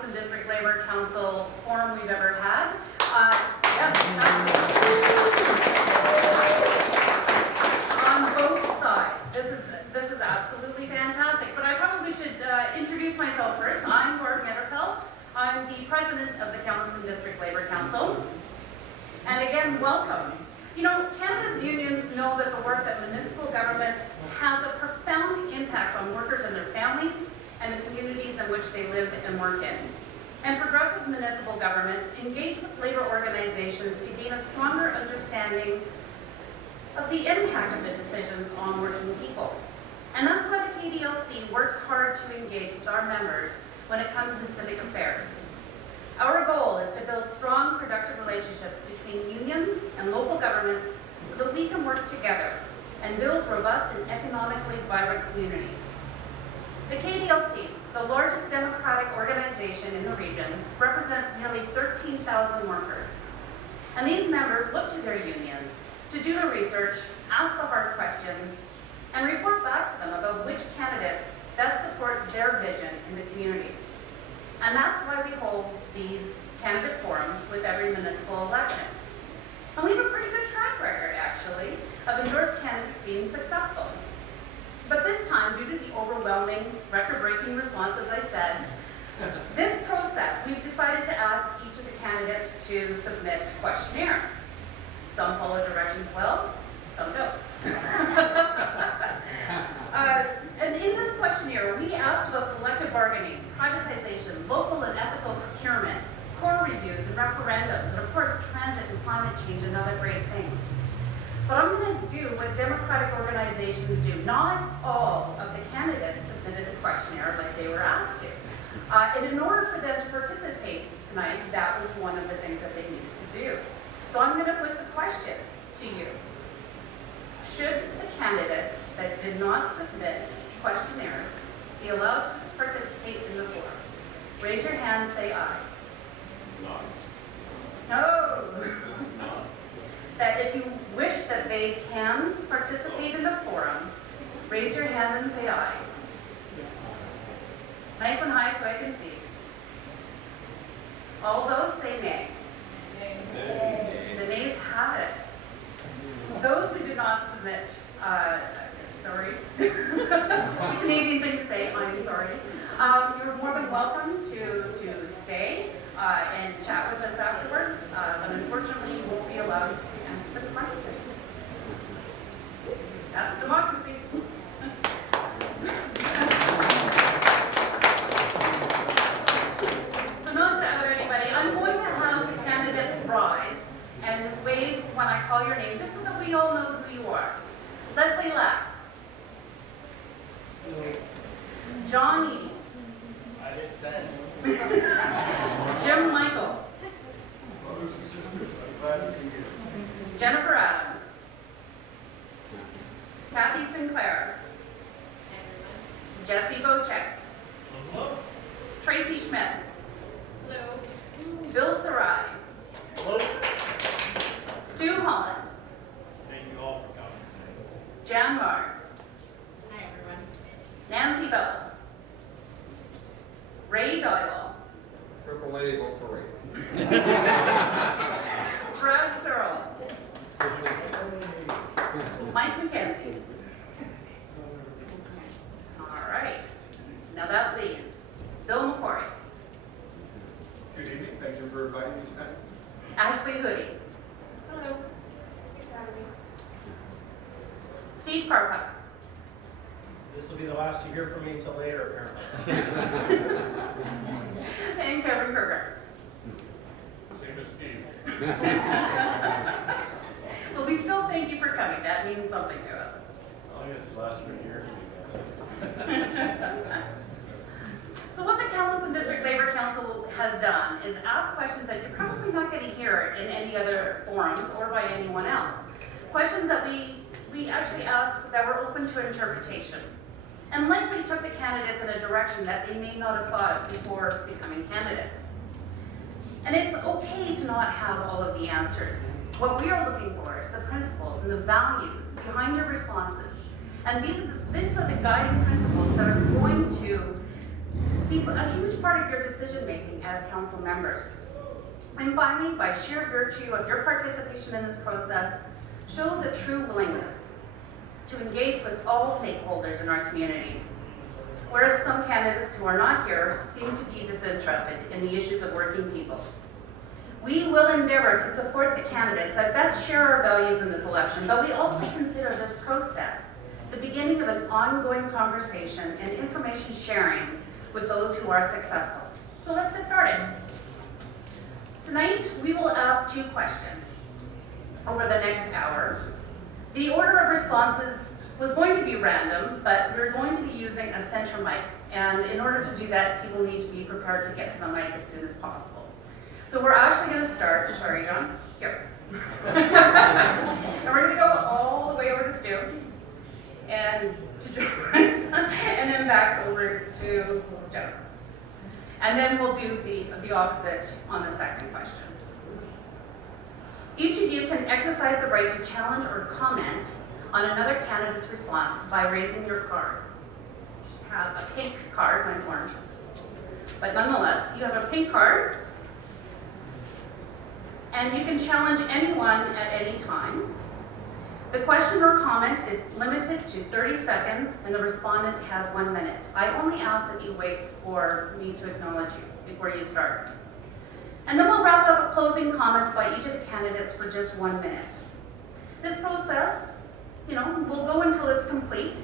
Kamloops District Labour Council forum we've ever had. On both sides. This is absolutely fantastic. But I probably should introduce myself first. I'm Barb Mitterfeld. I'm the president of the Kamloops District Labour Council. And again, welcome. You know, Canada's unions know that the work that municipal governments has a profound impact on workers and their families and the communities in which they live and work in. And progressive municipal governments engage with labour organizations to gain a stronger understanding of the impact of the decisions on working people. And that's why the KDLC works hard to engage with our members when it comes to civic affairs. Our goal is to build strong, productive relationships between unions and local governments so that we can work together and build robust and economically vibrant communities. The KDLC, the largest democratic organization in the region, represents nearly 13,000 workers. And these members look to their unions to do the research, ask the hard questions, and report back to them about which candidates best support their vision in the community. And that's why we hold these candidate forums with every municipal election. And we have a pretty good track record, actually, of endorsed candidates being successful. But this time, due to the overwhelming, record-breaking response, as I said, this process, we've decided to ask each of the candidates to submit a questionnaire. Some follow directions well, some don't. And in this questionnaire, we asked about collective bargaining, privatization, local and ethical procurement, core reviews and referendums, and of course, transit and climate change and other great things. But I'm going to do what democratic organizations do. Not all of the candidates submitted a questionnaire like they were asked to. And in order for them to participate tonight, that was one of the things that they needed to do. So I'm going to put the question to you. Should the candidates that did not submit questionnaires be allowed to participate in the forum? Raise your hand and say aye. No. That if you wish that they can participate in the forum, raise your hand and say aye. Nice and high so I can see. All those say nay. The nays have it. Those who do not submit, sorry, the Canadian thing to say, I'm sorry. You're more than welcome to stay and chat with us afterwards, but unfortunately you won't be allowed to answer the questions. That's democracy. So not to out anybody, I'm going to have the candidates rise and wave when I call your name, just so that we all know who you are. Leslie Lax. John Eady. I did say. Jim Michaels. Jennifer Adams. Kathy Sinclair. Jesse Bocek. Hello. Tracy Schmidt. Hello. Bill Sarai. Hello. Stu Holland. Thank you all for coming. Jan Marr. Hi, everyone. Nancy Bell. Ray Doyle. Triple A, vote for Ray. Brad Searle. Mike McKenzie. All right. Now that leaves Bill McCory. Good evening. Thank you for inviting me tonight. Ashley Hoodie. Hello. Thanks for having me. Steve Carpuck. This will be the last you hear from me until later, apparently. And Kevin Kruger. Same as Steve. Well, we still thank you for coming. That means something to us. I think it's the last good year for you guys. So what the Kamloops District Labour Council has done is ask questions that you're probably not going to hear in any other forums or by anyone else. Questions that we actually asked that were open to interpretation and likely took the candidates in a direction that they may not have thought of before becoming candidates. And it's okay to not have all of the answers. What we are looking for is the principles and the values behind your responses. And these are the guiding principles that are going to be a huge part of your decision making as council members. And finally, by sheer virtue of your participation in this process, shows a true willingness to engage with all stakeholders in our community. Whereas some candidates who are not here seem to be disinterested in the issues of working people. We will endeavor to support the candidates that best share our values in this election, but we also consider this process the beginning of an ongoing conversation and information sharing with those who are successful. So let's get started. Tonight, we will ask 2 questions over the next hour. The order of responses was going to be random, but we're going to be using a center mic. And in order to do that, people need to be prepared to get to the mic as soon as possible. So we're actually going to start, sorry, John, here. And we're going to go all the way over to Stu, and to George, and then back over to Jennifer. And then we'll do the opposite on the second question. Each of you can exercise the right to challenge or comment on another candidate's response by raising your card. You have a pink card, mine's orange. But nonetheless, you have a pink card, and you can challenge anyone at any time. The question or comment is limited to 30 seconds, and the respondent has 1 minute. I only ask that you wait for me to acknowledge you before you start. And then we'll wrap up with closing comments by each of the candidates for just 1 minute. This process, will go until it's complete,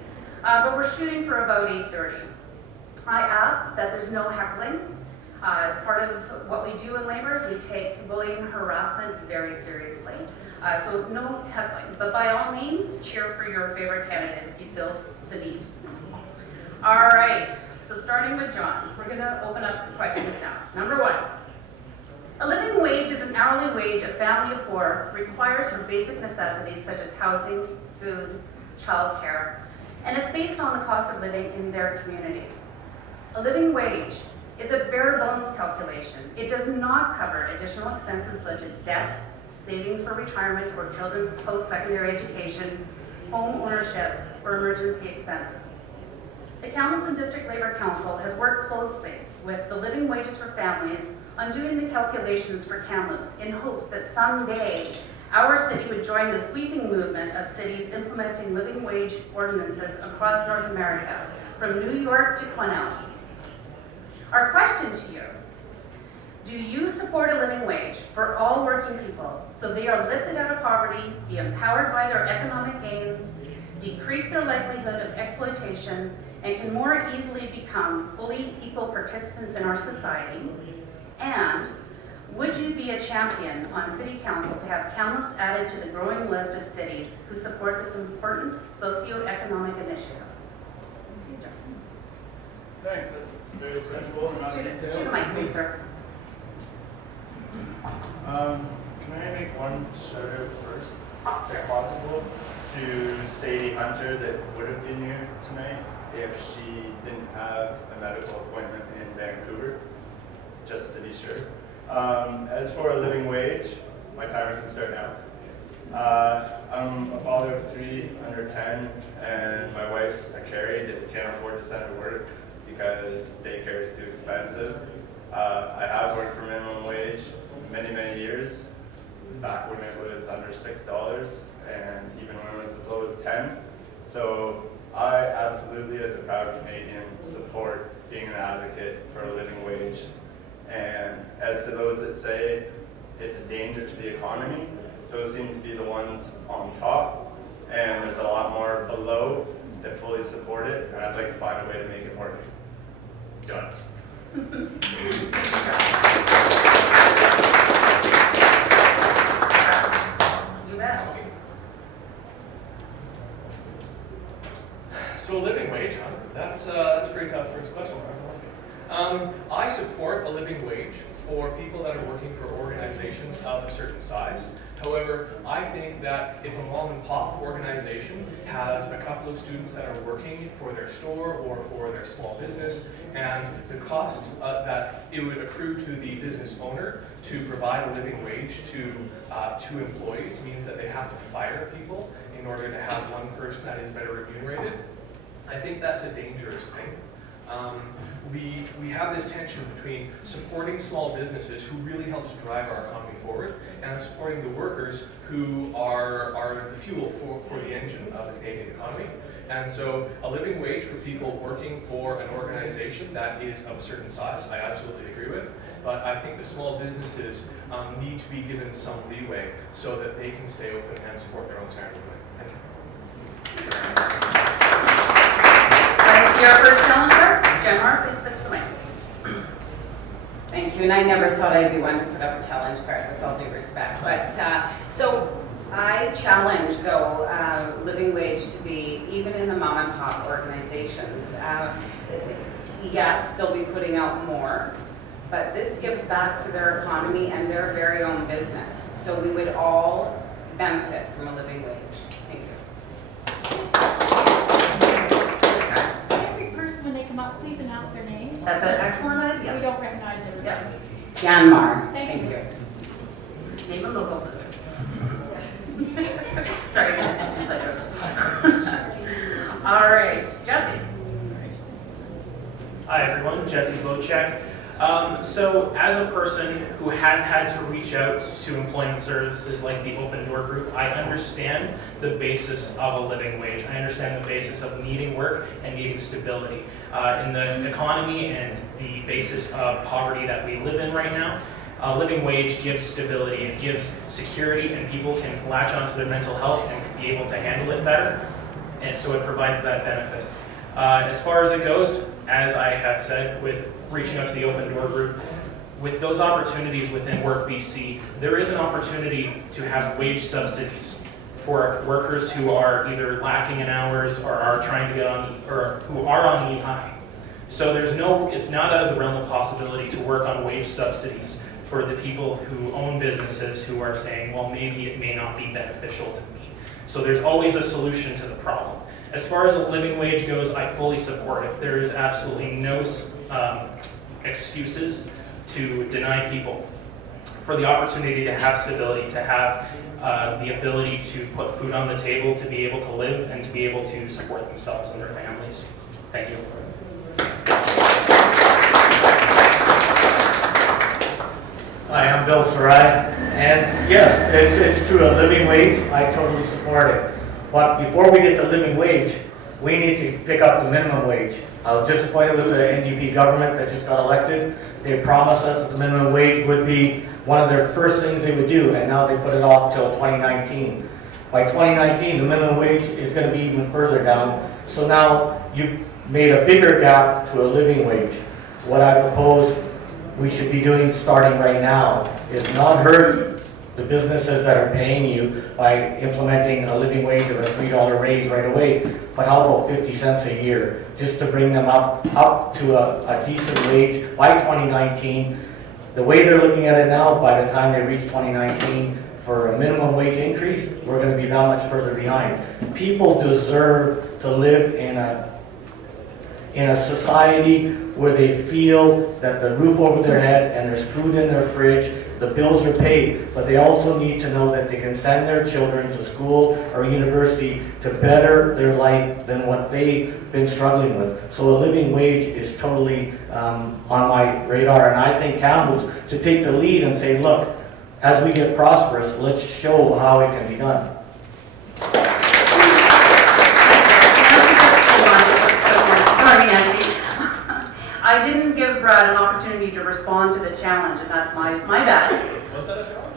but we're shooting for about 8:30. I ask that there's no heckling. Part of what we do in Labour is we take bullying and harassment very seriously. So no heckling, but by all means, cheer for your favorite candidate if you feel the need. All right, so starting with John, we're gonna open up the questions now. Number 1. A living wage is an hourly wage a family of 4 requires for basic necessities such as housing, food, childcare, and it's based on the cost of living in their community. A living wage is a bare bones calculation. It does not cover additional expenses such as debt, savings for retirement or children's post-secondary education, home ownership, or emergency expenses. The Kamloops District Labour Council has worked closely with the Living Wages for Families on doing the calculations for Kamloops in hopes that someday our city would join the sweeping movement of cities implementing living wage ordinances across North America, from New York to Quesnel. Our question to you: do you support a living wage for all working people so they are lifted out of poverty, be empowered by their economic gains, decrease their likelihood of exploitation, and can more easily become fully equal participants in our society? And would you be a champion on City Council to have Kamloops added to the growing list of cities who support this important socio-economic initiative? Thanks, that's very simple and not To the detailed. mic, please, sir. Can I make one shout out first, if possible, to Sadie Hunter that would have been here tonight if she didn't have a medical appointment in Vancouver, just to be sure. As for a living wage, my timer can start now. I'm a father of 3 under 10, and my wife's a carry that can't afford to send to work because daycare is too expensive. I have worked for minimum wage many, many years, back when it was under $6, and even when it was as low as 10. So I absolutely, as a proud Canadian, support being an advocate for a living wage. And as to those that say it's a danger to the economy, those seem to be the ones on top, and there's a lot more below that fully support it, and I'd like to find a way to make it work. Done. Do that. So a living wage, huh? That's a pretty tough first question. I support a living wage for people that are working for organizations of a certain size. However, I think that if a mom and pop organization has a couple of students that are working for their store or for their small business, and the cost that it would accrue to the business owner to provide a living wage to employees means that they have to fire people in order to have one person that is better remunerated, I think that's a dangerous thing. We have this tension between supporting small businesses who really helps drive our economy forward and supporting the workers who are the fuel for the engine of the Canadian economy. And so a living wage for people working for an organization that is of a certain size, I absolutely agree with. But I think the small businesses need to be given some leeway so that they can stay open and support their own standard of living. Thank you. Let's see our first challenger. Gemma, please step to the mic. Thank you, and I never thought I'd be one to put up a challenge card, with all due respect. But so I challenge, though, living wage to be even in the mom and pop organizations. Yes, they'll be putting out more, but this gives back to their economy and their very own business. So we would all benefit from a living wage. Thank you. Every person, when they come up, please announce their name. That's an excellent We idea. don't recognize everybody. Janmar. Thank you. Name and local sister. Sorry, it's inside joke. All right, Jesse. Hi everyone, Jesse Bocek. So as a person who has had to reach out to employment services like the Open Door Group, I understand the basis of a living wage. I understand the basis of needing work and needing stability. In the economy and the basis of poverty that we live in right now, a living wage gives stability, it gives security, and people can latch onto their mental health and be able to handle it better. And so it provides that benefit. As far as it goes, as I have said, with reaching out to the Open Door Group, with those opportunities within Work BC, there is an opportunity to have wage subsidies for workers who are either lacking in hours or are trying to get on, or who are on EI. So it's not out of the realm of possibility to work on wage subsidies for the people who own businesses who are saying, well, maybe it may not be beneficial to me. So there's always a solution to the problem. As far as a living wage goes, I fully support it. There is absolutely no excuses to deny people for the opportunity to have stability, to have the ability to put food on the table, to be able to live, and to be able to support themselves and their families. Thank you. Hi, I'm Bill Sarai, and yes, it's true, a living wage, I totally support it. But before we get to living wage, we need to pick up the minimum wage. I was disappointed with the NDP government that just got elected. They promised us that the minimum wage would be one of their first things they would do, and now they put it off till 2019. By 2019, the minimum wage is going to be even further down. So now you've made a bigger gap to a living wage. What I propose we should be doing starting right now is not hurt the businesses that are paying you by implementing a living wage of a $3 raise right away, but how about 50 cents a year, just to bring them up to a decent wage by 2019. The way they're looking at it now, by the time they reach 2019, for a minimum wage increase, we're going to be that much further behind. People deserve to live in a society where they feel that the roof over their head and there's food in their fridge, the bills are paid, but they also need to know that they can send their children to school or university to better their life than what they've been struggling with. So a living wage is totally on my radar, and I think Kamloops should take the lead and say, look, as we get prosperous, let's show how it can be done. Sorry, Nancy. I didn't give Brad an opportunity to respond to the challenge, and that's my bad. Was that a challenge?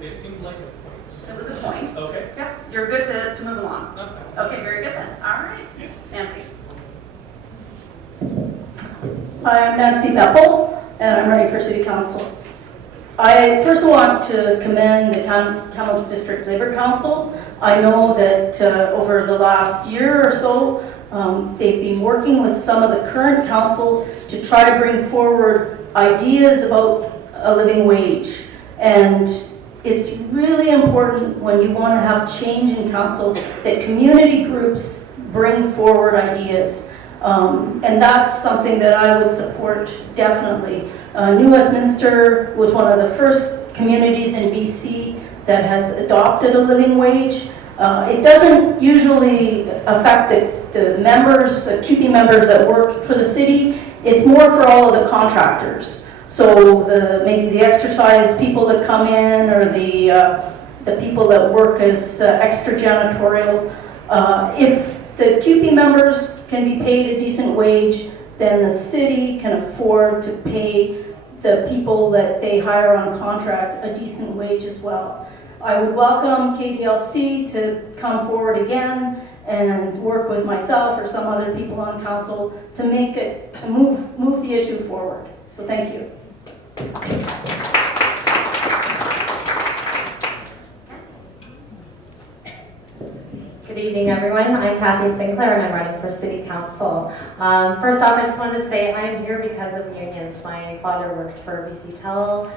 It seemed like a point. It was a point. Okay. Yep, you're good to move along. Okay. Okay, very good then. All right. Yeah. Nancy. Hi, I'm Nancy Beppel, and I'm running for City Council. I first want to commend the Kamloops District Labour Council. I know that over the last year or so, they've been working with some of the current council to try to bring forward ideas about a living wage. And it's really important when you want to have change in council that community groups bring forward ideas. And that's something that I would support definitely. New Westminster was one of the first communities in BC that has adopted a living wage. It doesn't usually affect the members, the QP members that work for the city. It's more for all of the contractors. So maybe the exercise people that come in, or the people that work as extra janitorial. If the QP members can be paid a decent wage, then the city can afford to pay the people that they hire on contract a decent wage as well. I would welcome KDLC to come forward again and work with myself or some other people on council to make it, to move the issue forward. So thank you. Good evening, everyone. I'm Kathy Sinclair, and I'm running for City Council. First off, I just wanted to say I'm here because of unions. My father worked for BC Tel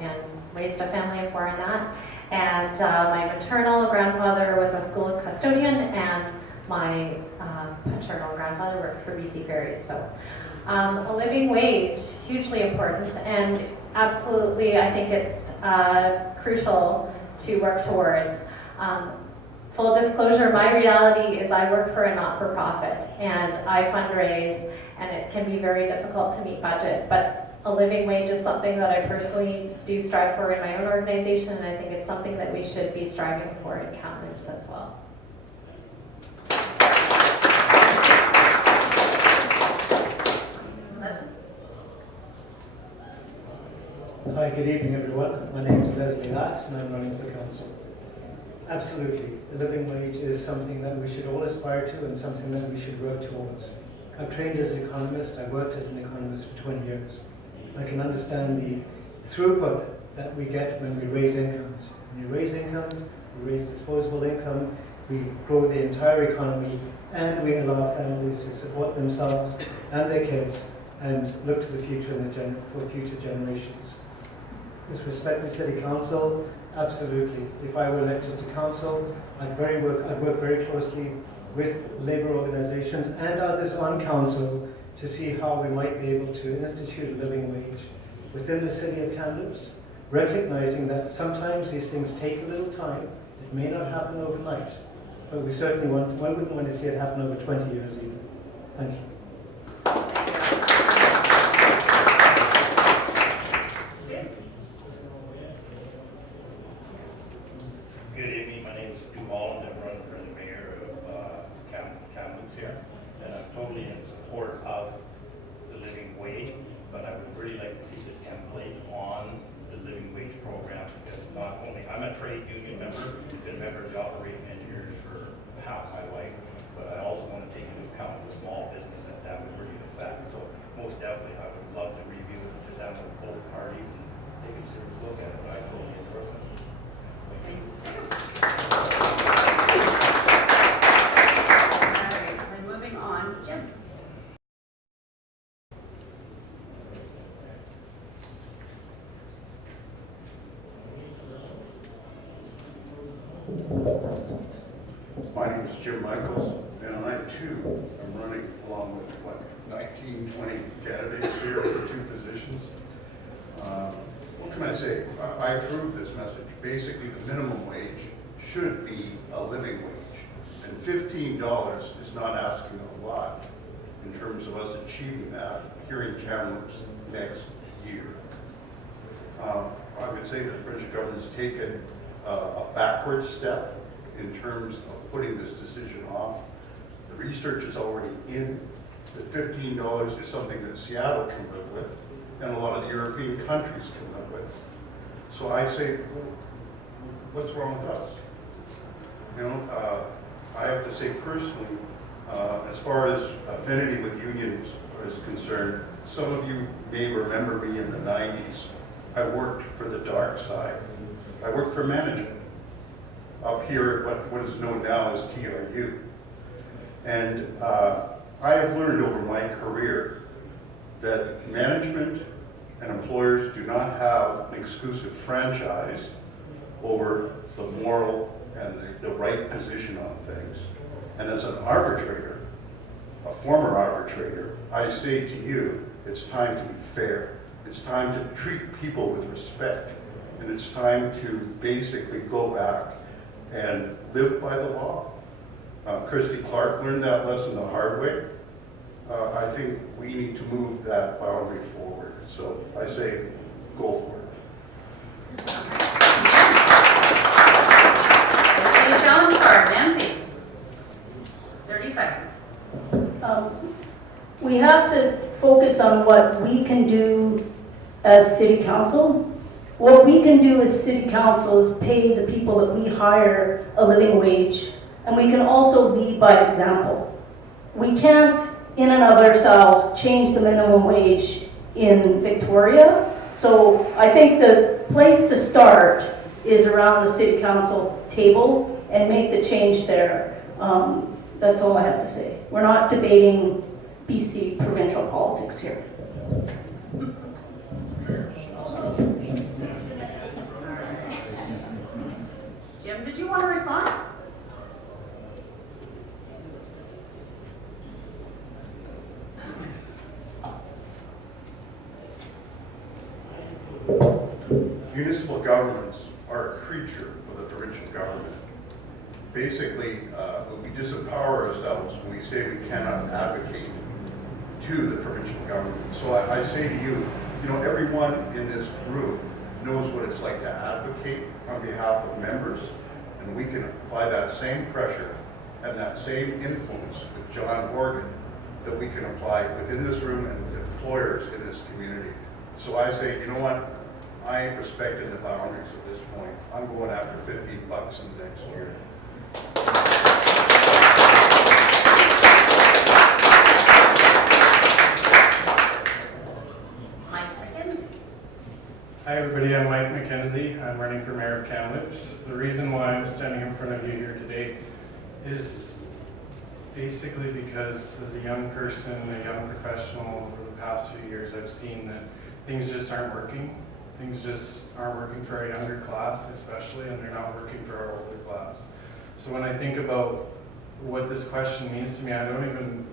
and raised a family of 4 in that. And my maternal grandfather was a school custodian, and my paternal grandfather worked for BC Ferries. So a living wage, hugely important, and absolutely I think it's crucial to work towards. Full disclosure, my reality is I work for a not-for-profit and I fundraise, and it can be very difficult to meet budget, but a living wage is something that I personally do strive for in my own organization, and I think it's something that we should be striving for in Kamloops as well. Hi, good evening everyone. My name is Leslie Lax and I'm running for council. Absolutely, a living wage is something that we should all aspire to and something that we should work towards. I've trained as an economist, I worked as an economist for 20 years. I can understand the throughput that we get when we raise incomes. When you raise incomes, we raise disposable income, we grow the entire economy, and we allow families to support themselves and their kids and look to the future and for future generations. With respect to City Council, absolutely. If I were elected to council, I'd work very closely with labour organisations and others on council to see how we might be able to institute a living wage within the city of Kamloops, recognizing that sometimes these things take a little time. It may not happen overnight, but we certainly wouldn't want to see it happen over 20 years either. Thank you. Good evening, my name is Stu Holland. I'm running for the mayor of Kamloops here, and I'm totally in support of the living wage, but I would really like to see the template on the living wage program, because not only, I'm a trade union member, been a member of the operating engineers for half my life, but I also want to take into account the small business that would really affect. So most definitely, I would love to review it and sit down with both parties and take a serious look at it, but I totally endorse it. Alright, and moving on, Jim. My name is Jim Michaels, and I too am running along with 19, 20 candidates here for 2 positions. What can I say? I approve this message. Basically, the minimum wage should be a living wage, and $15 is not asking a lot in terms of us achieving that here in Kamloops next year. I would say that the provincial government has taken a backward step in terms of putting this decision off. The research is already in that $15 is something that Seattle can live with, and a lot of the European countries can live with. So I say, what's wrong with us? You know, I have to say personally, as far as affinity with unions is concerned, some of you may remember me in the 90s. I worked for the dark side. I worked for management up here at what is known now as TRU. And I have learned over my career that management and employers do not have an exclusive franchise over the moral and the right position on things. And as an arbitrator, a former arbitrator, I say to you, it's time to be fair. It's time to treat people with respect. And it's time to basically go back and live by the law. Christy Clark learned that lesson the hard way. I think we need to move that boundary forward. So I say, go for it. Okay, challenge card, Nancy. 30 seconds. We have to focus on what we can do as city council. What we can do as city council is pay the people that we hire a living wage, and we can also lead by example. We can't, in and of ourselves, change the minimum wage in Victoria. So I think the place to start is around the city council table and make the change there. That's all I have to say. We're not debating BC provincial politics here. Jim, did you want to respond? Municipal governments are a creature of the provincial government. Basically, we disempower ourselves when we say we cannot advocate to the provincial government. So I say to you, everyone in this room knows what it's like to advocate on behalf of members, and we can apply that same pressure and that same influence with John Morgan that we can apply within this room and with employers in this community. So I say, you know what? I ain't respecting the boundaries at this point. I'm going after $15 in the next year. Hi everybody, I'm Mike McKenzie. I'm running for Mayor of Kamloops. The reason why I'm standing in front of you here today is basically because as a young person, a young professional over the past few years, I've seen that things just aren't working. Things just aren't working for our younger class especially, and they're not working for our older class. So when I think about what this question means to me, I don't even,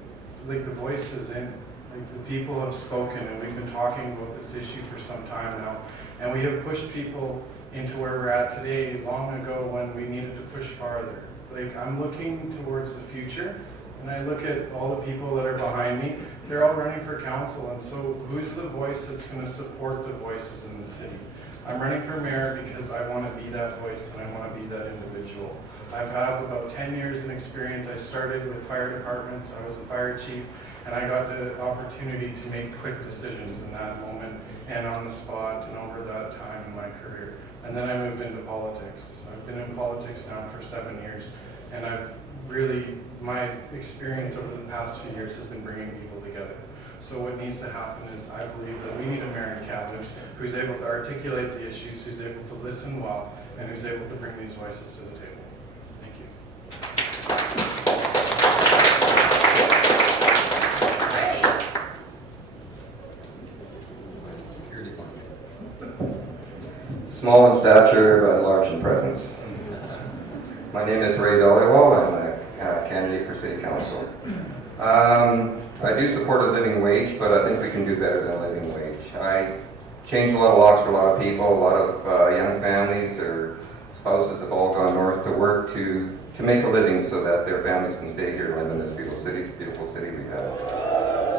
the voice is in. The people have spoken, and we've been talking about this issue for some time now. And we have pushed people into where we're at today long ago when we needed to push farther. I'm looking towards the future, and I look at all the people that are behind me. They're all running for council, and so who's the voice that's going to support the voices in the city? I'm running for mayor because I want to be that voice, and I want to be that individual. I've had about 10 years in experience. I started with fire departments. I was a fire chief. And I got the opportunity to make quick decisions in that moment and on the spot and over that time in my career. And then I moved into politics. I've been in politics now for 7 years, and my experience over the past few years has been bringing people together. So what needs to happen is I believe that we need a mayor in Kamloops who's able to articulate the issues, who's able to listen well, and who's able to bring these voices to the table. Thank you. Small in stature, but large in presence. My name is Ray Dollywall. I'm a candidate for City Council. I do support a living wage, but I think we can do better than a living wage. I changed a lot of locks for a lot of people. A lot of young families or spouses have all gone north to work to make a living so that their families can stay here and live in this beautiful city we have.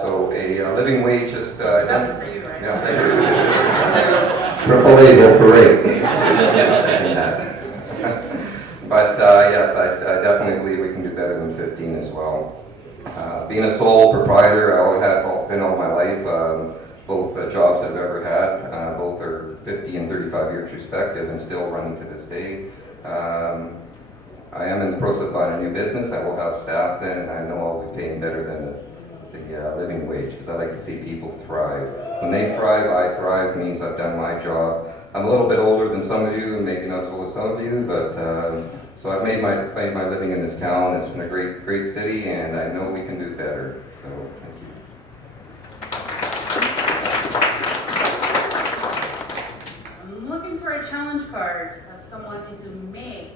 So a living wage just... that was for you, right? Yeah, thank you. Triple A parade. But yes, I definitely believe we can do better than 15 as well. Being a sole proprietor, I've been all my life. Both jobs I've ever had, both are 50 and 35 years respective and still running to this day. I am in the process of buying a new business. I will have staff then, and I know I'll be paying better than the living wage because I like to see people thrive. When they thrive, I thrive. Means I've done my job. I'm a little bit older than some of you, and maybe not as old as some of you, but so I've made my living in this town. It's been a great city, and I know we can do better. So thank you. I'm looking for a challenge card of someone who may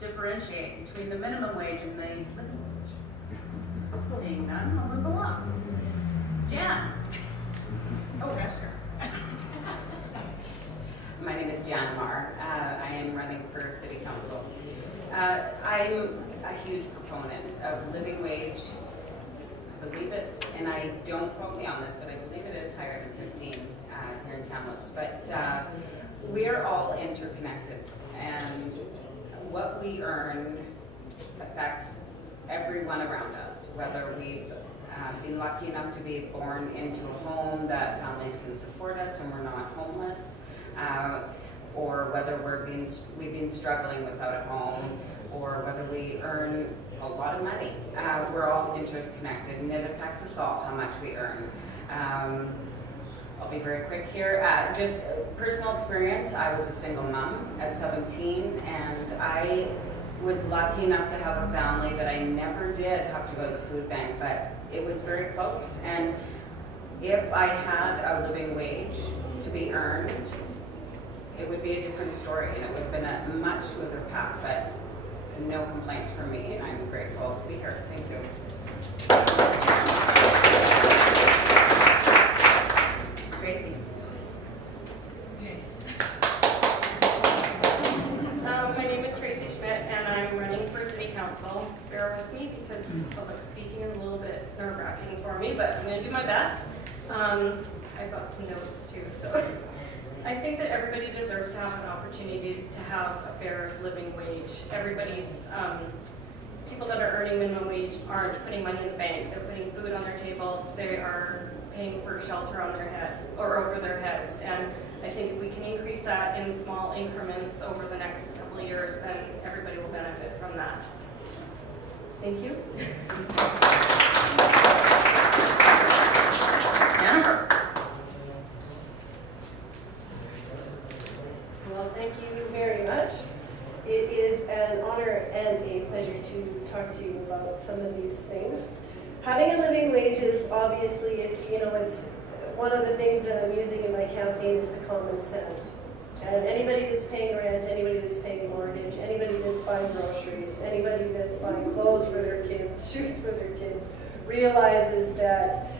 differentiate between the minimum wage and the living wage. Seeing none, I'll move along. Jan. Oh, yeah, sure. My name is Jan Marr. I am running for City Council. I'm a huge proponent of living wage. I believe it's, and I don't quote me on this, but I believe it is higher than 15 here in Kamloops. But we're all interconnected, and what we earn affects everyone around us, whether we've been lucky enough to be born into a home that families can support us and we're not homeless, or whether we've been struggling without a home, or whether we earn a lot of money. We're all interconnected, and it affects us all how much we earn. I'll be very quick here. Just personal experience, I was a single mom at 17, and I was lucky enough to have a family that I never did have to go to the food bank, but it was very close. And if I had a living wage to be earned, it would be a different story, and it would have been a much smoother path, but no complaints from me, and I'm grateful to be here. Thank you. Tracy. My name is Tracy Schmidt, and I'm running for City Council. Bear with me because public speaking is a little bit nerve-wracking for me, but I'm going to do my best. I've got some notes too, so I think that everybody deserves to have an opportunity to have a fair living wage. People that are earning minimum wage aren't putting money in the bank. They're putting food on their table. They are paying for shelter on their heads or over their heads. And I think if we can increase that in small increments over the next couple of years, then everybody will benefit from that. Thank you. Jennifer. Well, thank you very much. It is an honor and a pleasure to talk to you about some of these things. Having a living wage is obviously, it's one of the things that I'm using in my campaign is the common sense. And anybody that's paying rent, anybody that's paying a mortgage, anybody that's buying groceries, anybody that's buying clothes for their kids, shoes for their kids, realizes that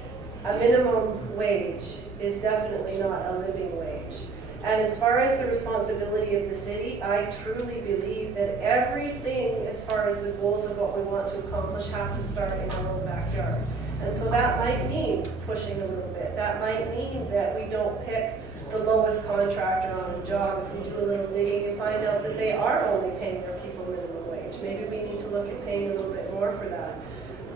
a minimum wage is definitely not a living wage. And as far as the responsibility of the city, I truly believe that everything as far as the goals of what we want to accomplish have to start in our own backyard. And so that might mean pushing a little bit. That might mean that we don't pick the lowest contractor on a job. If we do a little digging and find out that they are only paying their people minimum wage, maybe we need to look at paying a little bit more for that.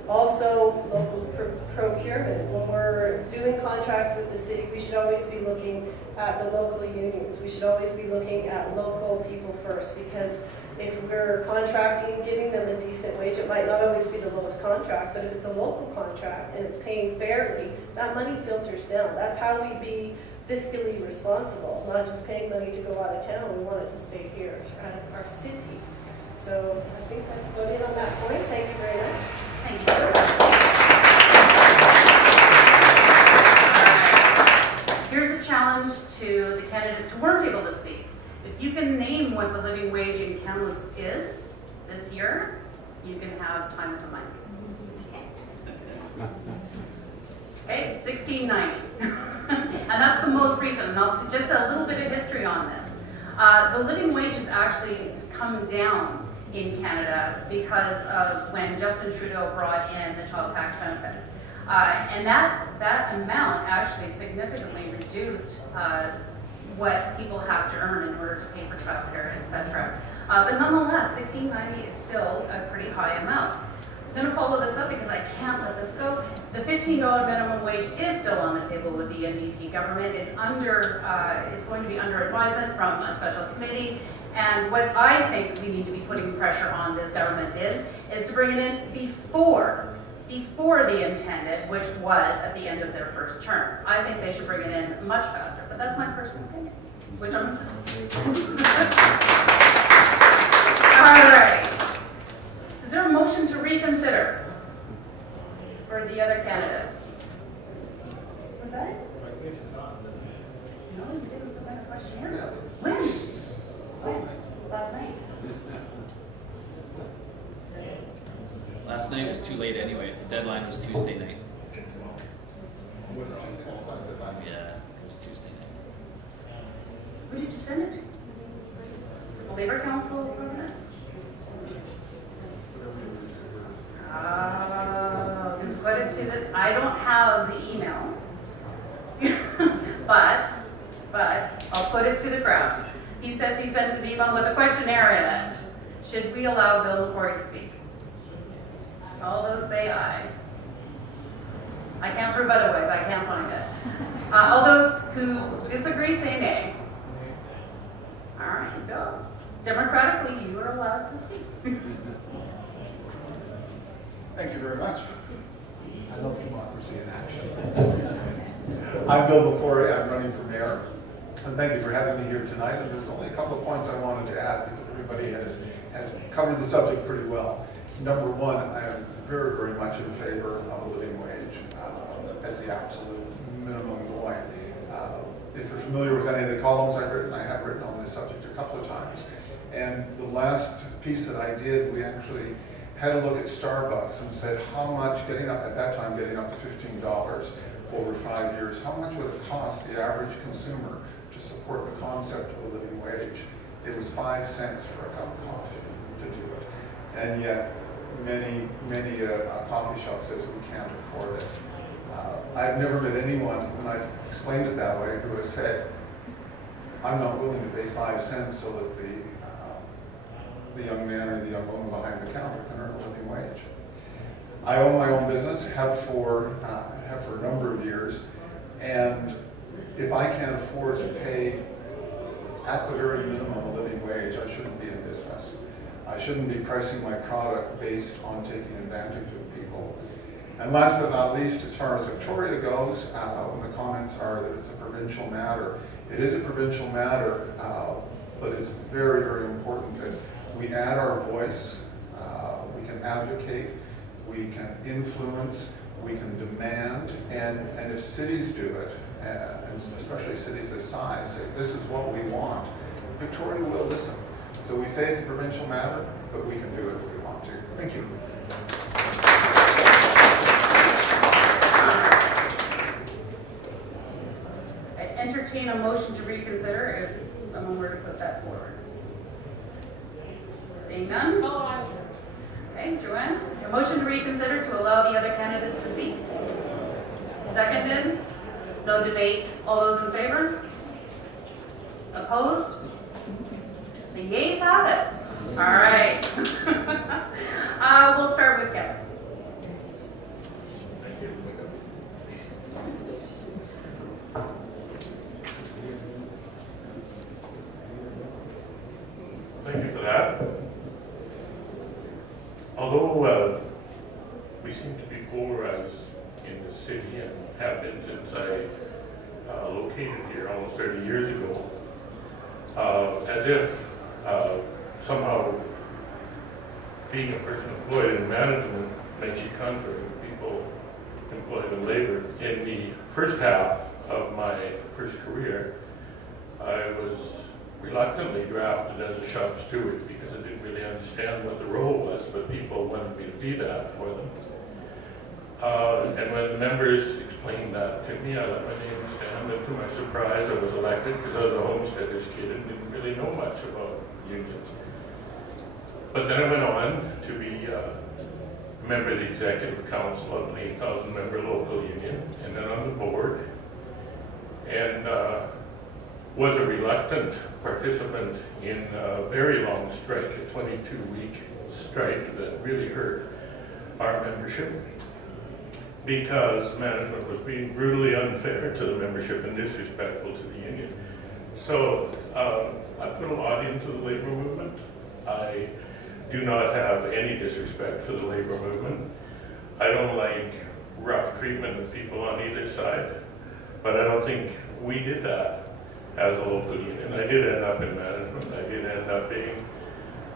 Also, local procurement. When we're doing contracts with the city, we should always be looking at the local unions. We should always be looking at local people first, because if we're contracting and giving them a decent wage, it might not always be the lowest contract, but if it's a local contract and it's paying fairly, that money filters down. That's how we be fiscally responsible, not just paying money to go out of town. We want it to stay here at our city. So I think that's about it on that point. Thank you very much. Thank you. Here's a challenge to the candidates who weren't able to speak. If you can name what the living wage in Kamloops is this year, you can have time with the mic. Okay, $16.90. And that's the most recent. Now, just a little bit of history on this. The living wage has actually come down in Canada because of when Justin Trudeau brought in the child tax benefit. And that amount actually significantly reduced what people have to earn in order to pay for childcare, etc. But nonetheless, $16.90 is still a pretty high amount. I'm going to follow this up because I can't let this go. The $15 minimum wage is still on the table with the NDP government. It's going to be under advisement from a special committee. And what I think we need to be putting pressure on this government is to bring it in before the intended, which was at the end of their first term. I think they should bring it in much faster, but that's my personal opinion, which I'm all right. Is there a motion to reconsider for the other candidates? Was that it? No, you didn't submit a questionnaire. When? Last night. Last night was too late anyway. The deadline was Tuesday night. Yeah, it was Tuesday night. Who did you send it to? The Labor Council approve this? Just put it to the, I don't have the email. but I'll put it to the crowd. He says he sent an email with a questionnaire in it. Should we allow Bill McCoy to speak? All those say aye. I can't prove otherwise, I can't find it. All those who disagree say nay. All right, Bill. Democratically, you are allowed to speak. Thank you very much. I love democracy in action. I'm Bill McCoy, I'm running for mayor. And thank you for having me here tonight. And there's only a couple of points I wanted to add because everybody has covered the subject pretty well. Number one, I am very, very much in favor of a living wage as the absolute minimum going. If you're familiar with any of the columns I've written, I have written on this subject a couple of times. And the last piece that I did, we actually had a look at Starbucks and said how much, getting up to $15 over 5 years, how much would it cost the average consumer to support the concept of a living wage? It was 5 cents for a cup of coffee to do it. And yet, many coffee shop says we can't afford it. I've never met anyone, when I've explained it that way, who has said, I'm not willing to pay 5 cents so that the young man or the young woman behind the counter can earn a living wage. I own my own business, have for a number of years, and if I can't afford to pay at the very minimum a living wage, I shouldn't be in business. I shouldn't be pricing my product based on taking advantage of people. And last but not least, as far as Victoria goes, when the comments are that it's a provincial matter, it is a provincial matter, but it's very, very important that we add our voice, we can advocate, we can influence, we can demand, and if cities do it, and especially cities this size, say this is what we want, Victoria will listen. So we say it's a provincial matter, but we can do it if we want to. Thank you. I entertain a motion to reconsider if someone were to put that forward. Seeing none? Okay, Joanne, a motion to reconsider to allow the other candidates to speak. Seconded. No debate. All those in favor? Opposed? The yeas have it. All right. We'll start with Kevin. Thank you for that. Although we seem to be polarized in the city and have been since I located here almost 30 years ago, as if somehow being a person employed in management makes you contrary to people employed in labor. In the first half of my first career, I was reluctantly drafted as a shop steward because I didn't really understand what the role was, but people wanted me to be that for them. And when the members explained that to me, I let my name stand, and to my surprise, I was elected because I was a homesteader's kid and didn't really know much about unions. But then I went on to be a member of the executive council of an 8,000 member local union, and then on the board, and was a reluctant participant in a very long strike, a 22-week strike that really hurt our membership because management was being brutally unfair to the membership and disrespectful to the union. So I put a lot into the labor movement. I do not have any disrespect for the labor movement. I don't like rough treatment of people on either side, but I don't think we did that as a local union. I did end up in management. I did end up being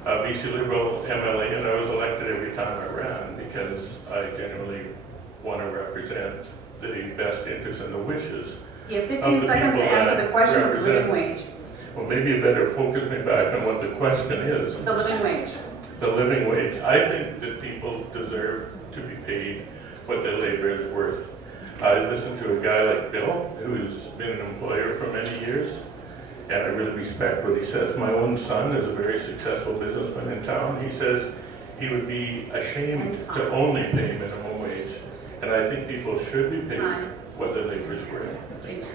a BC Liberal MLA, and I was elected every time I ran because I generally want to represent the best interests and the wishes. You have 15 seconds to answer the question of the living wage. Well, maybe you better focus me back on what the question is. The living wage. The living wage. I think that people deserve to be paid what their labor is worth. I listen to a guy like Bill, who's been an employer for many years, and I really respect what he says. My own son is a very successful businessman in town. He says he would be ashamed to only pay minimum wage, and I think people should be paid what the laborers were in. Thank you.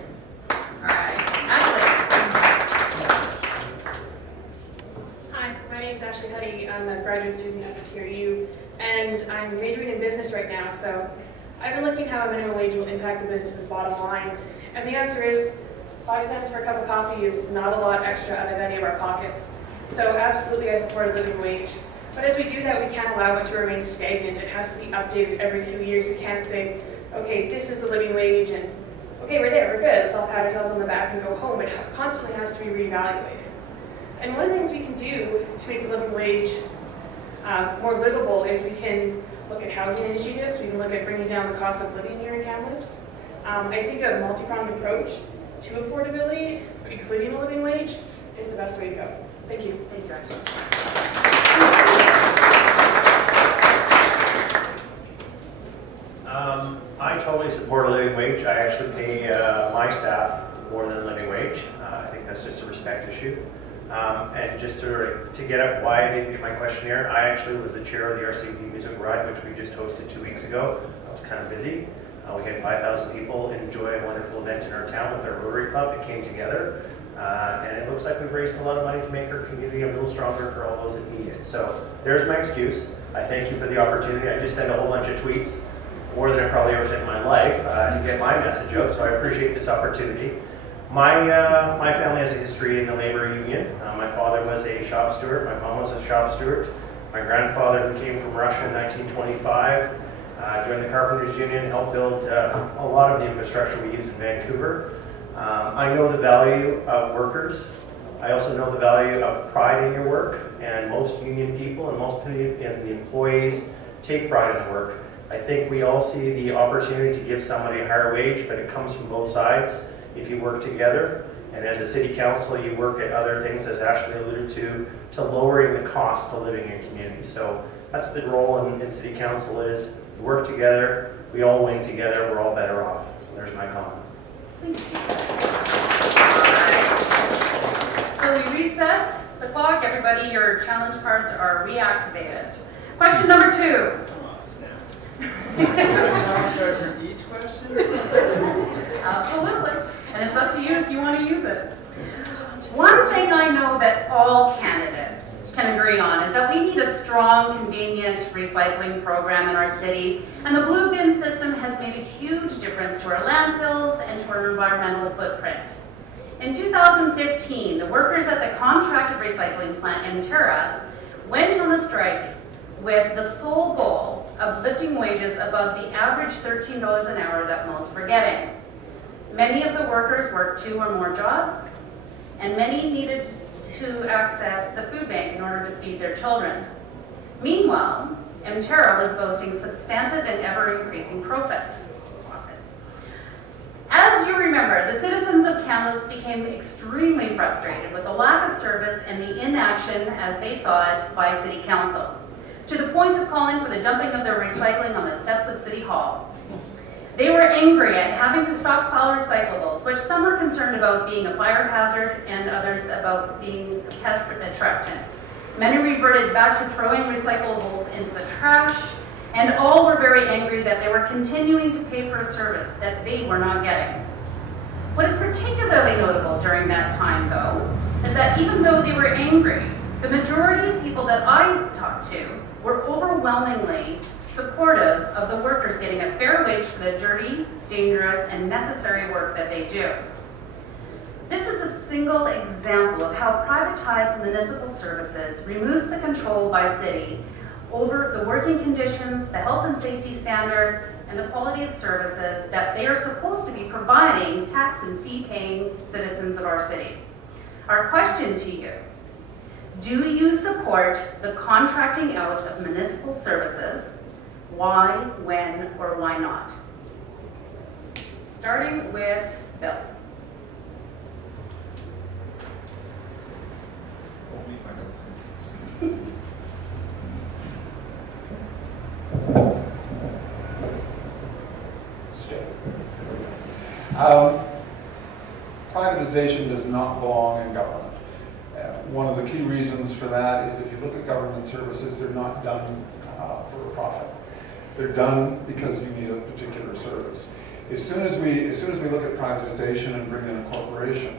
All right. Ashley. Hi, my name is Ashley Huddy. I'm a graduate student at TRU, and I'm majoring in business right now. So I've been looking how a minimum wage will impact the business's bottom line, and the answer is 5 cents for a cup of coffee is not a lot extra out of any of our pockets. So absolutely, I support a living wage. But as we do that, we can't allow it to remain stagnant. It has to be updated every few years. We can't say, okay, this is the living wage, and okay, we're there, we're good. Let's all pat ourselves on the back and go home. It constantly has to be reevaluated. And one of the things we can do to make the living wage more livable is we can look at housing initiatives. We can look at bringing down the cost of living here in Kamloops. I think a multi-pronged approach to affordability, including a living wage, is the best way to go. Thank you. Thank you, Ashley. I totally support a living wage. I actually pay my staff more than a living wage. I think that's just a respect issue. And just to get up why I didn't get my questionnaire, I actually was the chair of the RCB Music Ride, which we just hosted 2 weeks ago. I was kind of busy. We had 5,000 people enjoy a wonderful event in our town with our Rotary Club. It came together. And it looks like we've raised a lot of money to make our community a little stronger for all those that need it. So there's my excuse. I thank you for the opportunity. I just sent a whole bunch of tweets, more than I probably ever sent in my life, to get my message out. So I appreciate this opportunity. My family has a history in the labor union. My father was a shop steward. My mom was a shop steward. My grandfather, who came from Russia in 1925, joined the Carpenters Union, helped build a lot of the infrastructure we use in Vancouver. I know the value of workers. I also know the value of pride in your work, and most union people and most the employees take pride in the work. I think we all see the opportunity to give somebody a higher wage, but it comes from both sides if you work together. And as a city council, you work at other things, as Ashley alluded to lowering the cost of living in community. So that's the role in city council is we work together, we all win together, we're all better off. So there's my comment. So we reset the clock. Everybody, your challenge cards are reactivated. Question number 2. Challenge card for each question? Absolutely. And it's up to you if you want to use it. One thing I know that all candidates can agree on is that we need a strong, convenient recycling program in our city, and the blue bin system has made a huge difference to our landfills and to our environmental footprint. In 2015, the workers at the contracted recycling plant in Terra went on a strike with the sole goal of lifting wages above the average $13 an hour that most were getting. Many of the workers worked 2 or more jobs, and many needed to access the food bank in order to feed their children. Meanwhile, Terra was boasting substantive and ever-increasing profits. As you remember, the citizens of Kamloops became extremely frustrated with the lack of service and the inaction, as they saw it, by City Council, to the point of calling for the dumping of their recycling on the steps of City Hall. They were angry at having to stockpile recyclables, which some were concerned about being a fire hazard and others about being pest attractants. Many reverted back to throwing recyclables into the trash, and all were very angry that they were continuing to pay for a service that they were not getting. What is particularly notable during that time, though, is that even though they were angry, the majority of people that I talked to were overwhelmingly supportive of the workers getting a fair wage for the dirty, dangerous, and necessary work that they do. This is a single example of how privatized municipal services removes the control by city over the working conditions, the health and safety standards, and the quality of services that they are supposed to be providing tax and fee-paying citizens of our city. Our question to you: do you support the contracting out of municipal services? Why, when, or why not? Starting with Bill. Privatization privatization does not belong in government. One of the key reasons for that is if you look at government services, they're not done for a profit. They're done because you need a particular service. As soon as we look at privatization and bring in a corporation,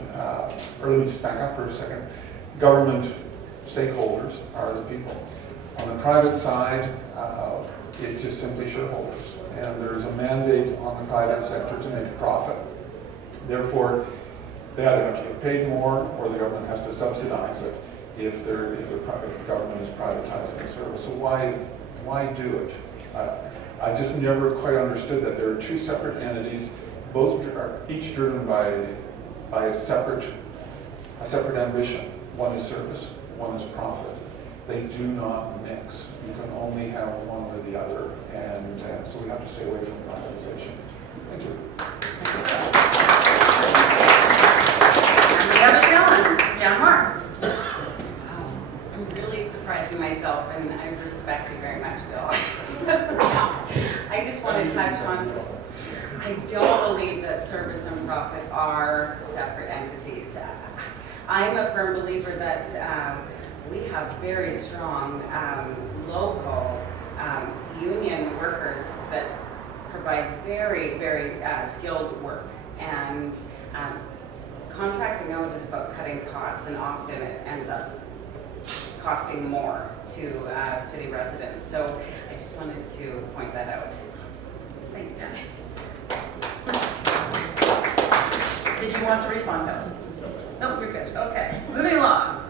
or let me just back up for a second, government stakeholders are the people. On the private side, it's just simply shareholders. And there's a mandate on the private sector to make a profit. Therefore, they either have to get paid more or the government has to subsidize it if the government is privatizing a service. So why do it? I just never quite understood that. There are two separate entities, both are each driven by a separate ambition. One is service, one is profit. They do not mix. You can only have one or the other, and so we have to stay away from privatization. Thank you. And the other challenge, John Mark. I'm really surprising myself, and I respect you very much, Bill. I just want to touch on, I don't believe that service and profit are separate entities. I'm a firm believer that we have very strong local union workers that provide very, very skilled work. And contracting out is about cutting costs, and often it ends up costing more to city residents. So I just wanted to point that out. Thanks, Jen. Did you want to respond, though? No, you're good. Okay, moving along.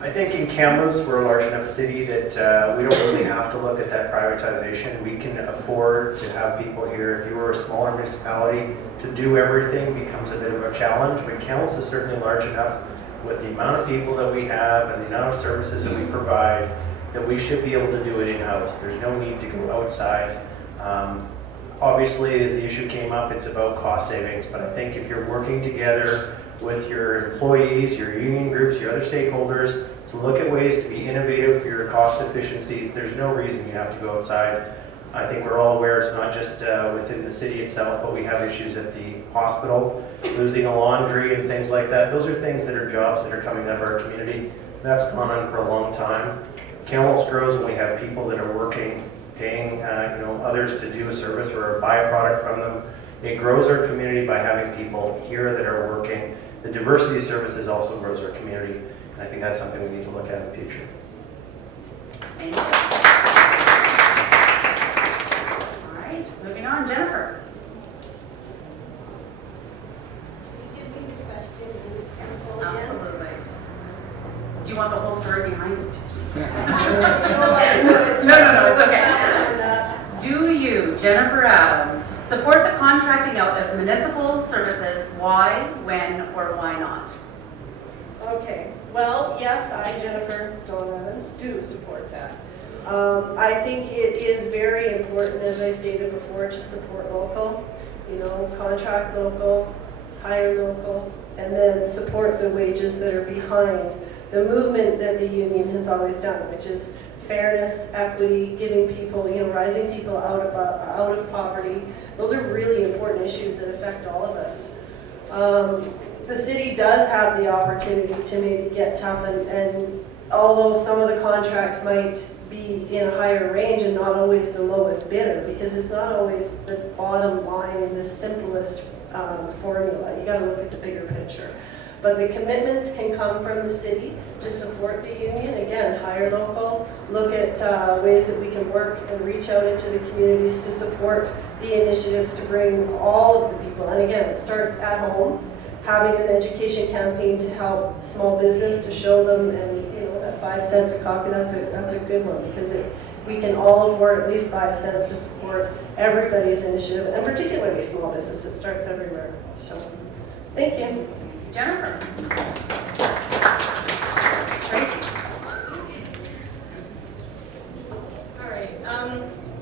I think in Kamloops, we're a large enough city that we don't really have to look at that privatization. We can afford to have people here. If you were a smaller municipality, to do everything becomes a bit of a challenge, but Kamloops is certainly large enough with the amount of people that we have and the amount of services that we provide that we should be able to do it in-house. There's no need to go outside. Obviously, as the issue came up, it's about cost savings, but I think if you're working together with your employees, your union groups, your other stakeholders, to look at ways to be innovative for your cost efficiencies, there's no reason you have to go outside. I think we're all aware it's not just within the city itself, but we have issues at the hospital, losing a laundry and things like that. Those are things that are jobs that are coming out of our community. That's gone on for a long time. Kamloops grows when we have people that are working, paying others to do a service or buy a product from them. It grows our community by having people here that are working. The diversity of services also grows our community, and I think that's something we need to look at in the future. Thank you. All right, moving on, Jennifer. Can you give me the question and Absolutely. Do you want the whole story behind it? No, it's okay. Do you, Jennifer Adams, support the contracting out of municipal services? Why, when, or why not? Okay, well, yes, I, Jennifer Dawn Adams, do support that. I think it is very important, as I stated before, to support local, contract local, hire local, and then support the wages that are behind the movement that the union has always done, which is fairness, equity, giving people, rising people out of poverty. Those are really important issues that affect all of us. The city does have the opportunity to maybe get tough, and although some of the contracts might be in a higher range and not always the lowest bidder, because it's not always the bottom line in the simplest formula. You got to look at the bigger picture. But the commitments can come from the city to support the union. Again, hire local, look at ways that we can work and reach out into the communities to support the initiatives to bring all of the people. And again, it starts at home, having an education campaign to help small business, to show them, and that 5 cents a copy, that's a good one, because we can all afford at least 5 cents to support everybody's initiative, and particularly small business. It starts everywhere. So, thank you. Jennifer. All right.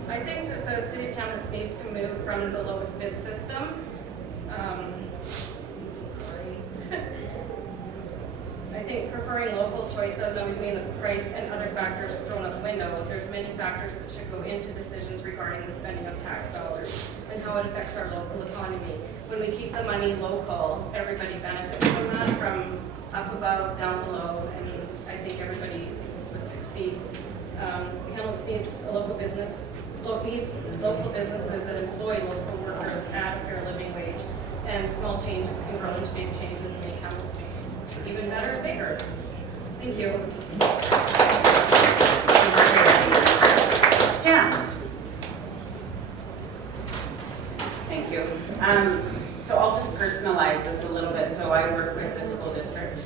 I think that the City of Kamloops needs to move from the lowest bid system. I think preferring local choice choice doesn't always mean that the price and other factors are thrown out the window. There's many factors that should go into decisions regarding the spending of tax dollars and how it affects our local economy. When we keep the money local, everybody benefits from that, from up above, down below, and I think everybody would succeed. Kamloops needs a local business, needs local businesses that employ local workers at a fair living wage, and small changes can grow into big changes and make Kamloops even better and bigger. Thank you. Yeah. Thank you. So I'll just personalize this a little bit. So I work with the school district.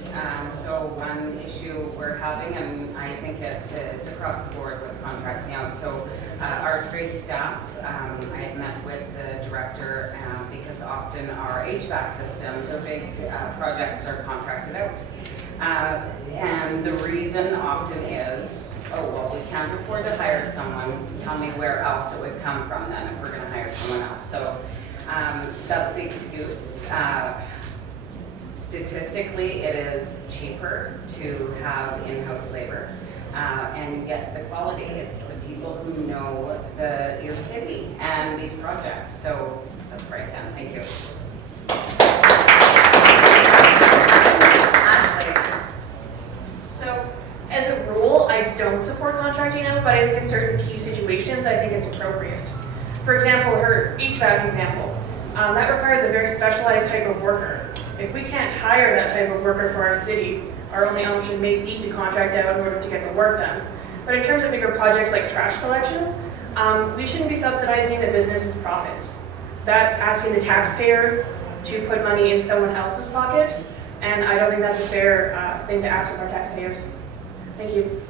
So one issue we're having, and I think it's across the board with contracting out. So our trade staff, I had met with the director because often our HVAC systems or big projects are contracted out. And the reason often is, oh, well, we can't afford to hire someone. Tell me where else it would come from then if we're going to hire someone else. So that's the excuse. Statistically, it is cheaper to have in-house labor, and you get the quality. It's the people who know your city and these projects. So that's where I stand. Thank you. So, as a rule, I don't support contracting out, but I think in certain key situations, I think it's appropriate. For example, her HVAC example, that requires a very specialized type of worker. If we can't hire that type of worker for our city, our only option may be to contract out in order to get the work done. But in terms of bigger projects like trash collection, we shouldn't be subsidizing the business's profits. That's asking the taxpayers to put money in someone else's pocket, and I don't think that's a fair thing to ask of our taxpayers. Thank you.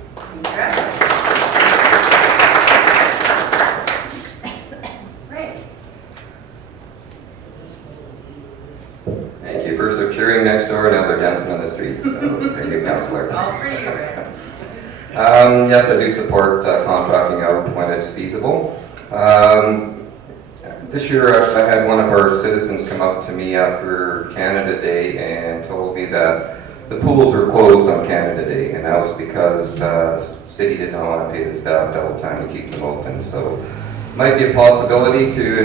Thank you. First they're cheering next door, now they're dancing on the streets. So thank you, Councillor. All for you, Rick. Yes, I do support contracting out when it's feasible. This year I had one of our citizens come up to me after Canada Day and told me that the pools are closed on Canada Day, and that was because the city did not want to pay the staff double time to keep them open. So might be a possibility to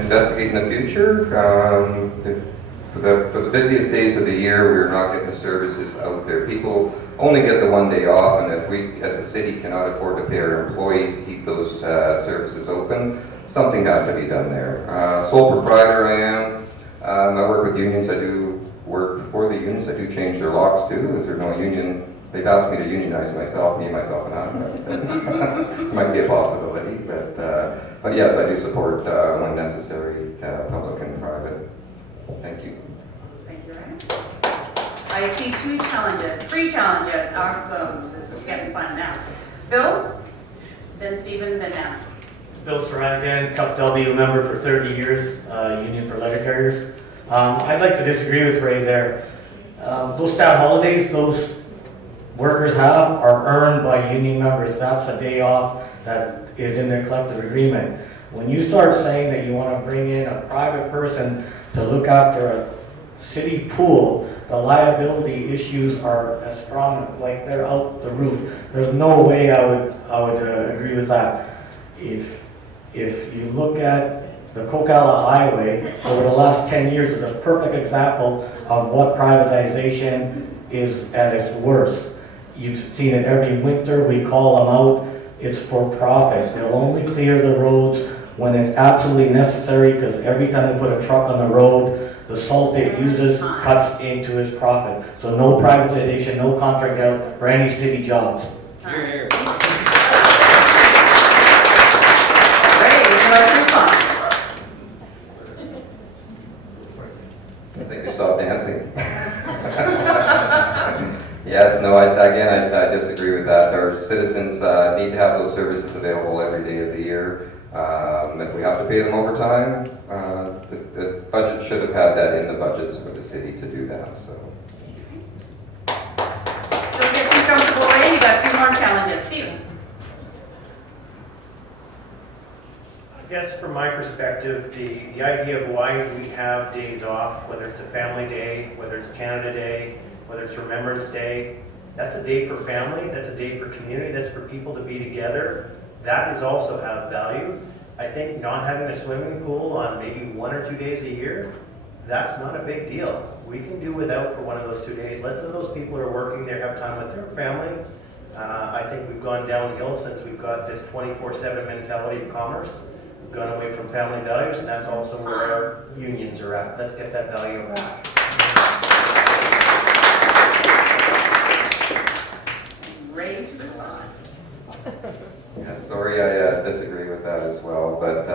investigate in the future. For the busiest days of the year, we're not getting the services out there. People only get the one day off, and if we, as a city, cannot afford to pay our employees to keep those services open, something has to be done there. Sole proprietor I am. I work with unions. I do work for the unions. I do change their locks too. Is there no union? They've asked me to unionize myself, and I. Might be a possibility, but yes, I do support when necessary, public and private. Thank you. Thank you, Ryan. I see three challenges. Awesome. This is getting fun now. Bill, then Stephen, then Nancy. Bill Sarai again, Cup W member for 30 years, Union for Letter Carriers. I'd like to disagree with Ray there. Those stat holidays those workers have are earned by union members. That's a day off that is in their collective agreement. When you start saying that you want to bring in a private person to look after a city pool, the liability issues are as strong, like they're out the roof. There's no way I would agree with that. If you look at the Kokala Highway over the last 10 years, is a perfect example of what privatization is at its worst. You've seen it every winter. We call them out. It's for profit. They'll only clear the roads when it's absolutely necessary, because every time they put a truck on the road, the salt it uses cuts into his profit. So no privatization, no contract out for any city jobs. Great. I think they stopped dancing. Yes, no, I disagree with that. Our citizens need to have those services available every day of the year. If we have to pay them overtime, the budget should have had that in the budgets for the city to do that. So get too comfortable, Ray. You got two more challenges. Stephen. I guess from my perspective, the idea of why we have days off, whether it's a family day, whether it's Canada Day, whether it's Remembrance Day, That's a day for family, that's a day for community, that's for people to be together. That is also have value. I think not having a swimming pool on maybe 1 or 2 days a year, that's not a big deal. We can do without for one of those 2 days. Let's let those people who are working there have time with their family. I think we've gone downhill since we've got this 24/7 mentality of commerce. We've gone away from family values, and that's also where our unions are at. Let's get that value back. Ready to respond. Yeah, sorry, I disagree with that as well, but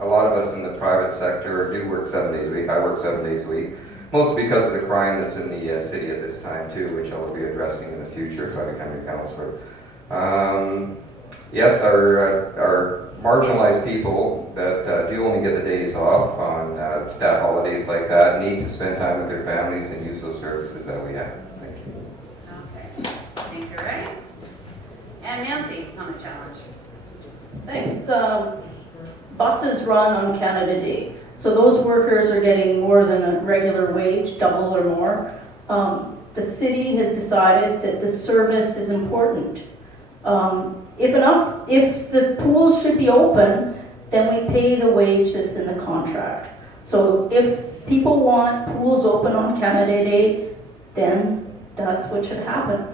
a lot of us in the private sector do work 7 days a week. I work 7 days a week, mostly because of the crime that's in the city at this time too, which I will be addressing in the future if I become a councillor. Yes, our marginalized people that do only get the days off on stat holidays like that need to spend time with their families and use those services that we have. Thank you. Okay, thank you, Ray. And Nancy on the challenge. Thanks. Buses run on Canada Day, so those workers are getting more than a regular wage, double or more. The city has decided that the service is important. If the pools should be open, then we pay the wage that's in the contract. So if people want pools open on Canada Day, then that's what should happen.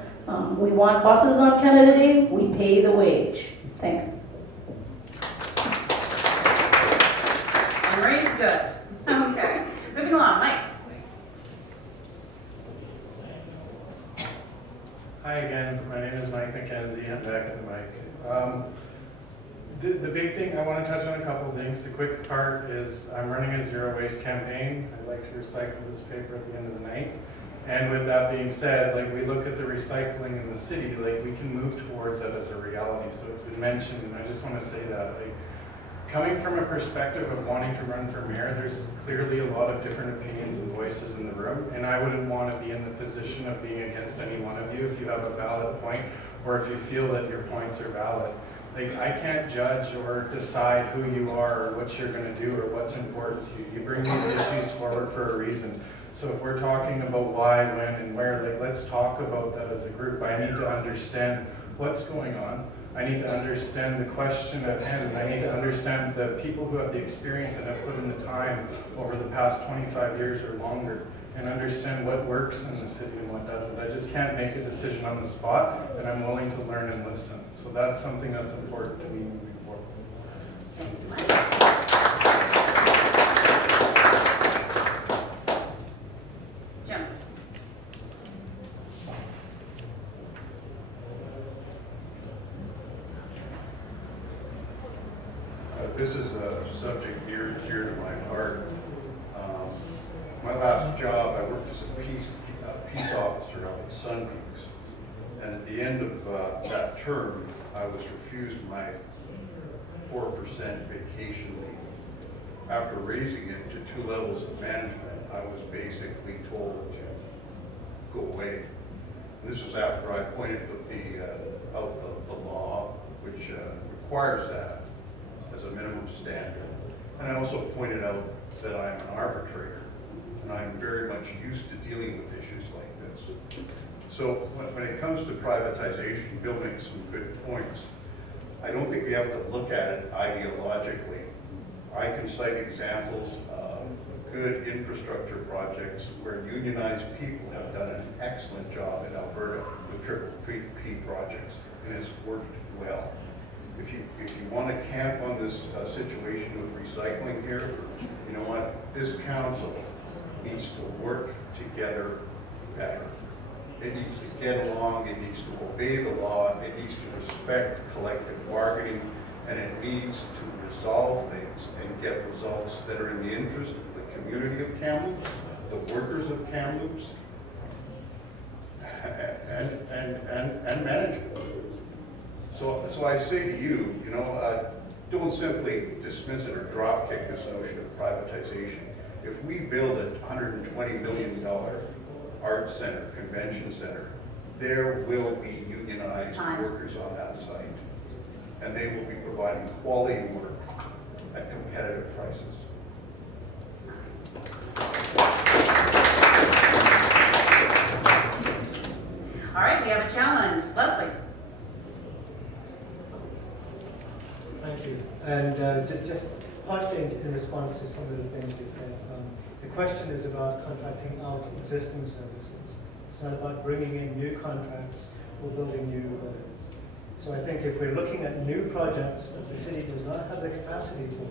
We want buses on Canada Day, we pay the wage. Thanks. Marie's good. Okay, moving along, Mike. Hi again, my name is Mike McKenzie, I'm back at the mic. The big thing, I want to touch on a couple of things. The quick part is I'm running a zero waste campaign. I like to recycle this paper at the end of the night. And with that being said, like we look at the recycling in the city, like we can move towards that as a reality. So it's been mentioned, and I just want to say that, like, coming from a perspective of wanting to run for mayor, there's clearly a lot of different opinions and voices in the room, and I wouldn't want to be in the position of being against any one of you if you have a valid point, or if you feel that your points are valid. Like, I can't judge or decide who you are, or what you're going to do, or what's important to you. You bring these issues forward for a reason. So if we're talking about why, when, and where, like, let's talk about that as a group. I need to understand what's going on. I need to understand the question at hand. I need to understand the people who have the experience and have put in the time over the past 25 years or longer, and understand what works in the city and what doesn't. I just can't make a decision on the spot, and I'm willing to learn and listen. So that's something that's important to me moving forward. Jim. This is a subject near and dear to my heart. My last job, I worked as a peace officer up at Sun Peaks. And at the end of that term, I was refused my 4% vacation leave. After raising it to 2 levels of management, I was basically told to go away. And this was after I pointed out the law, which requires that as a minimum standard. And I also pointed out that I'm an arbitrator, and I'm very much used to dealing with issues like this. So when it comes to privatization, Bill makes some good points. I don't think we have to look at it ideologically. I can cite examples of good infrastructure projects where unionized people have done an excellent job in Alberta with triple P projects, and it's worked well. If you want to camp on this situation with recycling here, you know what? This council needs to work together better. It needs to get along, it needs to obey the law, it needs to respect collective bargaining, and it needs to resolve things and get results that are in the interest of the community of Kamloops, the workers of Kamloops, and management. So I say to you, don't simply dismiss it or drop kick this notion of privatization. If we build a $120 million art center, convention center, there will be unionized workers on that site. And they will be providing quality work at competitive prices. All right, we have just partially in response to some of the things you said. The question is about contracting out existing services. It's not about bringing in new contracts or building new buildings. So I think if we're looking at new projects that the city does not have the capacity for,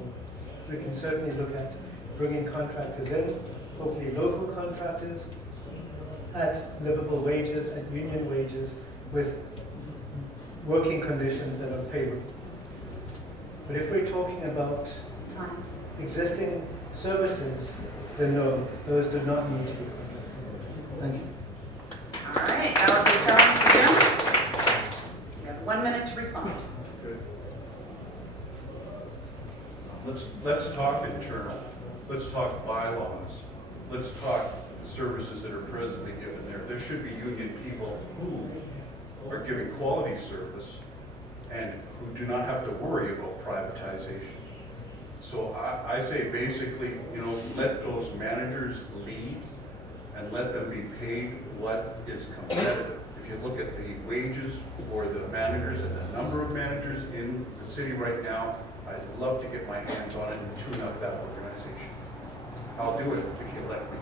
we can certainly look at bringing contractors in, hopefully local contractors, at livable wages, at union wages, with working conditions that are favorable. But if we're talking about existing services, then no, those do not need to be contracted. Thank you. All right, that was the challenge to Jim. You have 1 minute to respond. Let's talk internal. Let's talk bylaws. Let's talk the services that are presently given there. There should be union people who are giving quality service and who do not have to worry about privatization. So I say basically, let those managers lead and let them be paid what is competitive. If you look at the wages for the managers and the number of managers in the city right now, I'd love to get my hands on it and tune up that organization. I'll do it if you let me.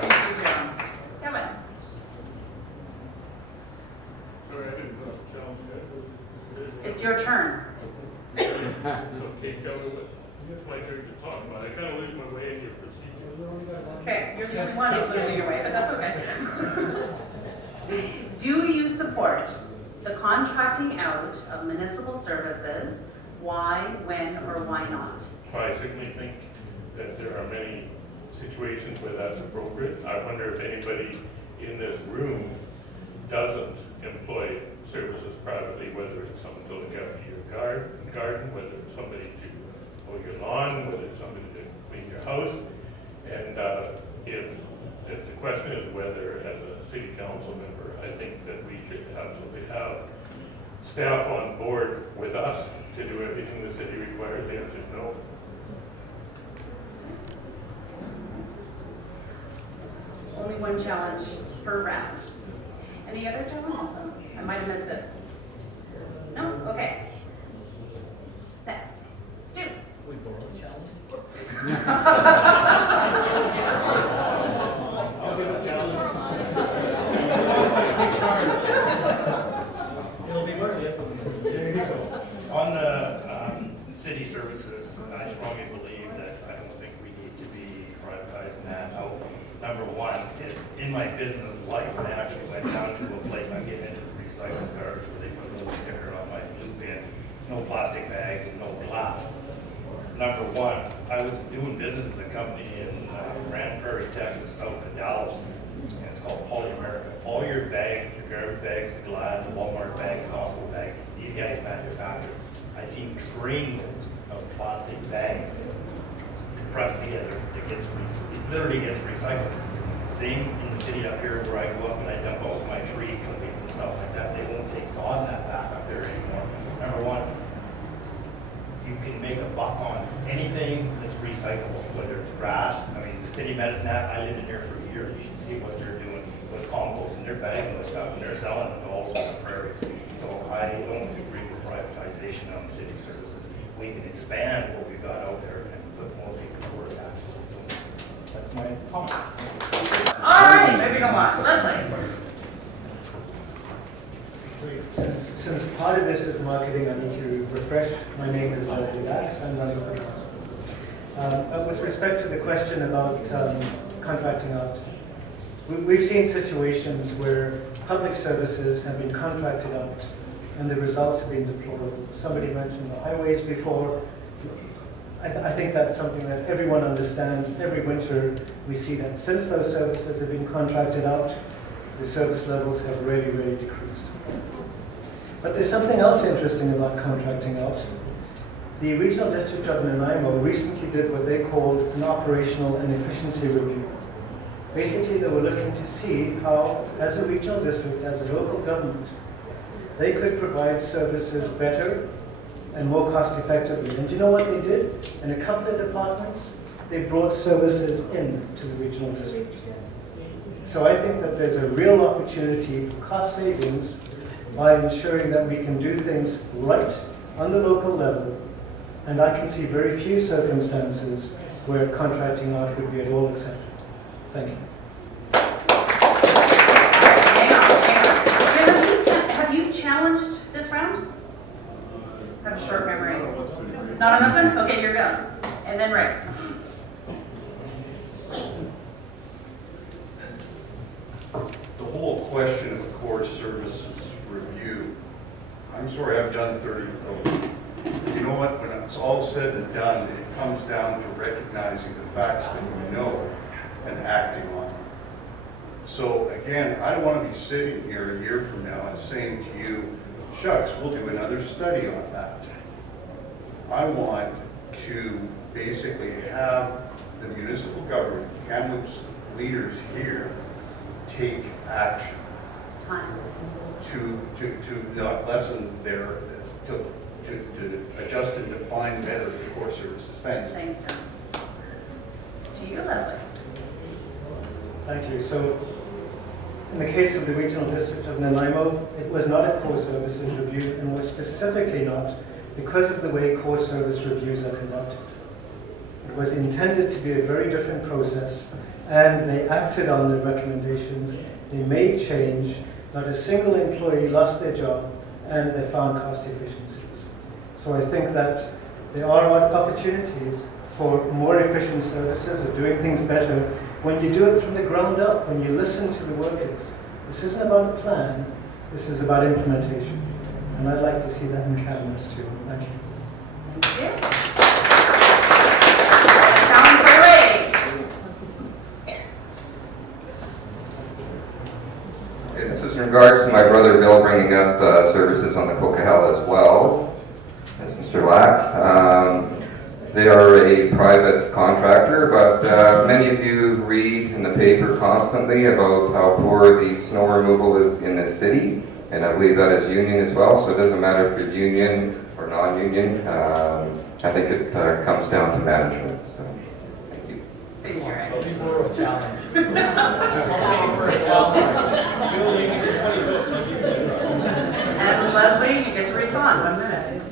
Thank you, John. Kevin. Sorry, I didn't challenge that. It's your turn. Okay, Kevin, but it's my turn to talk about it. I kind of lose my way in your procedure. Okay, you're the only one who's losing your way, but that's okay. Do you support the contracting out of municipal services? Why, when, or why not? I certainly think that there are many situations where that's appropriate. I wonder if anybody in this room doesn't employ services privately, whether it's someone to look after your garden, whether it's somebody to mow your lawn, whether it's somebody to clean your house. And if the question is whether, as a city council member, I think that we should absolutely have staff on board with us to do everything the city requires, the answer is no. Only one challenge per round. Any other challenge? I might have missed it. No? Okay. Next. Stu. We borrow a challenge? I'll give a challenge. It'll be worth it. There you go. On the city services, I strongly believe that I don't think we need to be privatizing that out. Number one is in my business life, I actually went down to a place, I'm getting into the recycled garbage where they put a little sticker on my blue bin, no plastic bags and no glass. Number one, I was doing business with a company in Grand Prairie, Texas, south of Dallas, and it's called Poly-America. All your bags, your garbage bags, the Glad, the Walmart bags, Costco bags, these guys manufacture. I seen trains of plastic bags compressed together that gets literally gets recycled. Same in the city up here where I go up and I dump out my tree clippings and stuff like that. They won't take sawing that back up there anymore. Number one, you can make a buck on anything that's recyclable, whether it's grass. I mean, the city medicine hat, I lived in here for years. You should see what they're doing with compost and they're bagging the stuff and they're selling it all over the prairies. So I don't agree with privatization on city services. We can expand what we've got out there and put more people to work actually. So that's my comment. All right, moving along. Leslie. Since part of this is marketing, I need to refresh. My name is Leslie Dax. I'm running for council. With respect to the question about contracting out, we've seen situations where public services have been contracted out and the results have been deplorable. Somebody mentioned the highways before. I think that's something that everyone understands. Every winter we see that since those services have been contracted out, the service levels have really, really decreased. But there's something else interesting about contracting out. The Regional District of Nanaimo recently did what they called an operational and efficiency review. Basically, they were looking to see how, as a regional district, as a local government, they could provide services better and more cost effectively. And do you know what they did? In a couple of departments, they brought services in to the regional district. So I think that there's a real opportunity for cost savings by ensuring that we can do things right on the local level, and I can see very few circumstances where contracting out would be at all acceptable. Thank you. Have you challenged this round? I have a short memory. Not on this one? Okay, you're good. And then Ray. The whole question of core services review, I'm sorry I've done 30 of those. You know what, when it's all said and done, it comes down to recognizing the facts that you know and acting on them. So again, I don't want to be sitting here a year from now and saying to you, shucks, we'll do another study on that. I want to basically have the municipal government, Kamloops leaders here, take action to not lessen their, to adjust and define better the core services. Thanks. Thanks, John. To you, Leslie. Thank you. So, in the case of the Regional District of Nanaimo, it was not a core services review, and was specifically not because of the way core service reviews are conducted. It was intended to be a very different process, and they acted on the recommendations. They made change. Not a single employee lost their job, and they found cost efficiencies. So I think that there are opportunities for more efficient services, of doing things better, when you do it from the ground up, when you listen to the workers. This isn't about a plan, this is about implementation. And I'd like to see that in Kamloops too. Thank you. Thank you. Challenge for Ray. This is in regards to my brother Bill bringing up services on the Coquihalla as well, as Mr. Lax. They are a private contractor, but many of you read in the paper constantly about how poor the snow removal is in the city, and I believe that is union as well, so it doesn't matter if it's union or non-union. I think it comes down to management. So, thank you. Thank you, Ray. There'll be more of a challenge. I'm waiting for a challenge. Bill, you get 20 votes. And Leslie, you get to respond. 1 minute.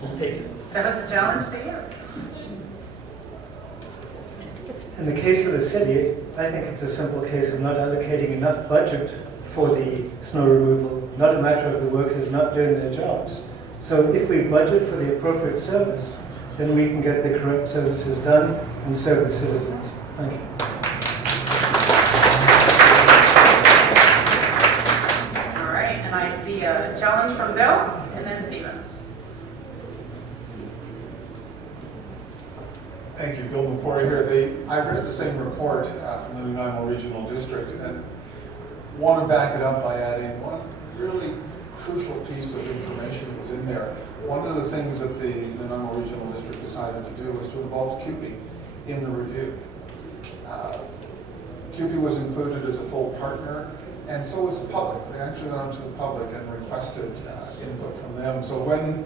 We'll take it. That was a challenge to you. In the case of the city, I think it's a simple case of not allocating enough budget for the snow removal, not a matter of the workers not doing their jobs. So if we budget for the appropriate service, then we can get the correct services done and serve the citizens. Thank you. All right, and I see a challenge from Bill, and then Stevens. Thank you, Bill McCory here. I read the same report from the Nanaimo Regional District and want to back it up by adding one really crucial piece of information that was in there. One of the things that the Nanaimo Regional District decided to do was to involve CUPE in the review. CUPE was included as a full partner, and so was the public. They actually went out to the public and requested input from them. So when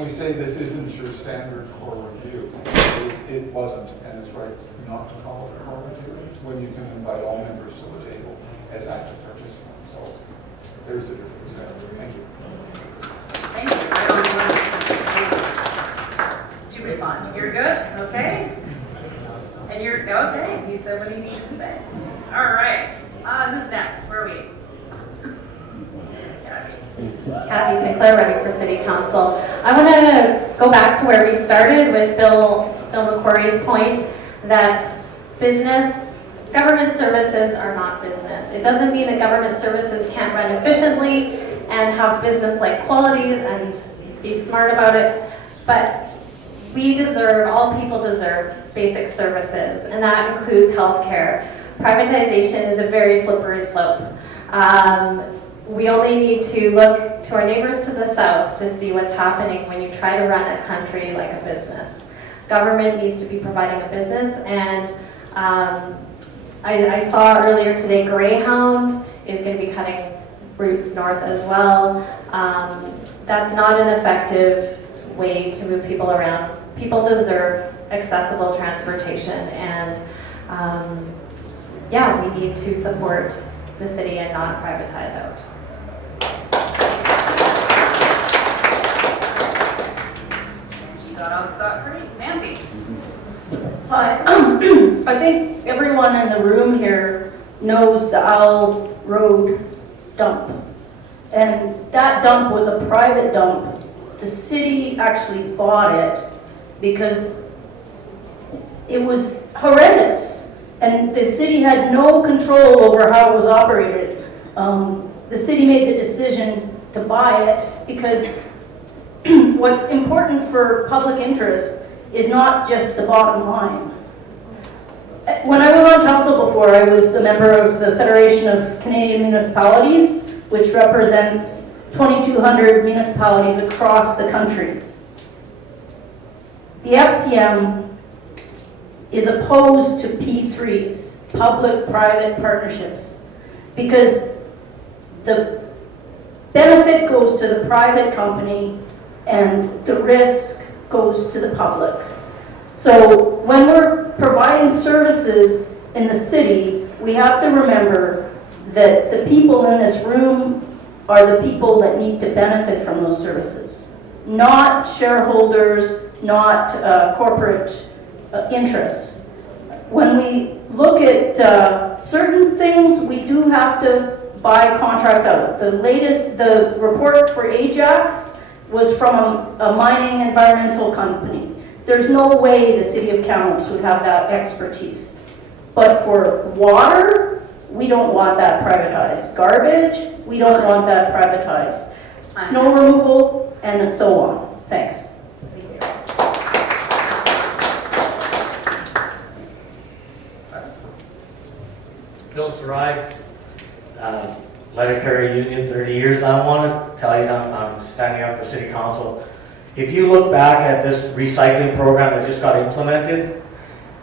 we say this isn't your standard core review, it wasn't, and it's right not to call it a core review when you can invite all members to the table as active participants. So there's a difference there. Thank you. Thank you. To respond. You're good? Okay. And you're okay. He said what he needed to say. All right. Who's next? Where are we? Kathy Sinclair, running for City Council. I want to go back to where we started with Bill McQuarrie's point that government services are not business. It doesn't mean that government services can't run efficiently and have business-like qualities and be smart about it, but all people deserve basic services, and that includes healthcare. Privatization is a very slippery slope. We only need to look to our neighbors to the south to see what's happening when you try to run a country like a business. Government needs to be providing a business, and I saw earlier today Greyhound is going to be cutting routes north as well. That's not an effective way to move people around. People deserve accessible transportation, and yeah, we need to support the city and not privatize out. scot-free. Nancy? Hi. I think everyone in the room here knows the Owl Road dump. And that dump was a private dump. The city actually bought it because it was horrendous. And the city had no control over how it was operated. The city made the decision to buy it because what's important for public interest is not just the bottom line. When I was on council before, I was a member of the Federation of Canadian Municipalities, which represents 2,200 municipalities across the country. The FCM is opposed to P3s, public-private partnerships, because the benefit goes to the private company and the risk goes to the public. So when we're providing services in the city, we have to remember that the people in this room are the people that need to benefit from those services, not shareholders, not corporate interests. When we look at certain things, we do have to buy contract out. The report for Ajax was from a mining environmental company. There's no way the city of Kamloops would have that expertise. But for water, we don't want that privatized. Garbage, we don't want that privatized. Snow removal, and so on. Thanks. Bill Sarai, letter carrier union, 30 years. I want to tell you, I'm standing up for city council. If you look back at this recycling program that just got implemented,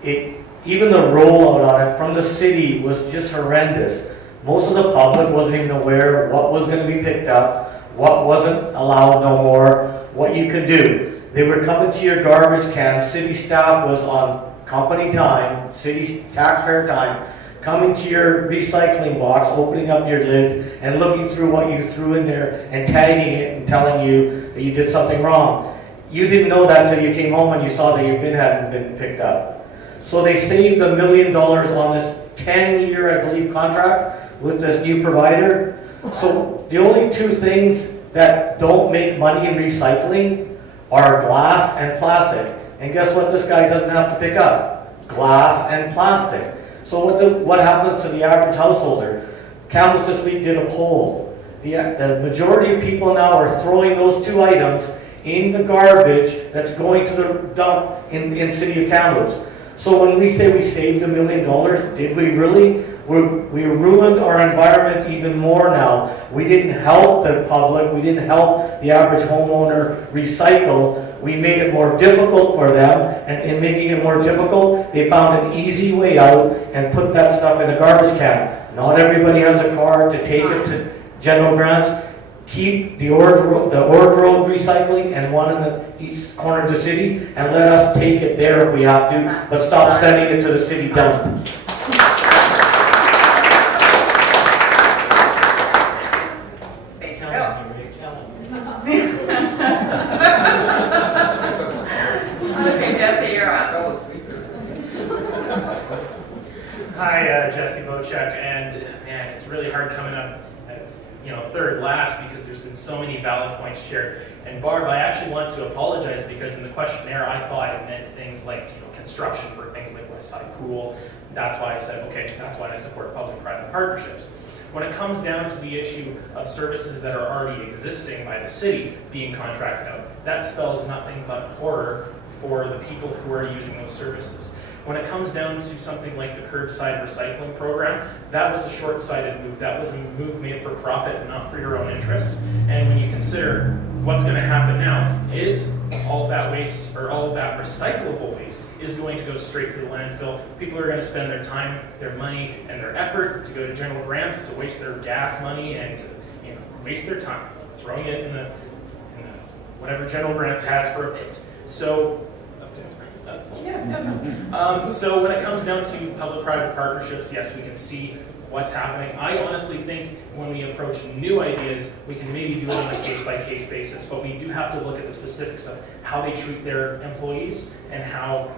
even the rollout on it from the city was just horrendous. Most of the public wasn't even aware of what was going to be picked up, what wasn't allowed no more, what you could do. They were coming to your garbage can, city staff was on company time, city taxpayer time, coming to your recycling box, opening up your lid, and looking through what you threw in there and tagging it and telling you that you did something wrong. You didn't know that until you came home and you saw that your bin hadn't been picked up. So they saved $1 million on this 10-year, I believe, contract with this new provider. So the only two things that don't make money in recycling are glass and plastic. And guess what this guy doesn't have to pick up? Glass and plastic. So what happens to the average householder? Kamloops this week did a poll. The majority of people now are throwing those two items in the garbage that's going to the dump in city of Kamloops. So when we say we saved $1 million, did we really? We ruined our environment even more now. We didn't help the public. We didn't help the average homeowner recycle. We made it more difficult for them, and in making it more difficult, they found an easy way out and put that stuff in a garbage can. Not everybody has a car to take it to general grants. Keep the Ord Road recycling and one in the east corner of the city, and let us take it there if we have to, but stop sending it to the city dump. Okay, Jesse, you're up. Hi, Jesse Bocek, and man, it's really hard coming up at, third last because there's been so many valid points shared. And Barb, I actually want to apologize because in the questionnaire I thought it meant things like construction for things like West Side Pool. That's why I said, okay, that's why I support public-private partnerships. When it comes down to the issue of services that are already existing by the city being contracted out, that spells nothing but horror for the people who are using those services. When it comes down to something like the curbside recycling program, that was a short-sighted move. That was a move made for profit and not for your own interest. And when you consider what's going to happen now is all of that waste, or all of that recyclable waste, is going to go straight to the landfill. People are going to spend their time, their money, and their effort to go to general grants, to waste their gas money, and to waste their time throwing it in the whatever general grants has for a pit. So. So when it comes down to public-private partnerships, yes, we can see what's happening. I honestly think when we approach new ideas, we can maybe do it on a case-by-case basis, but we do have to look at the specifics of how they treat their employees and how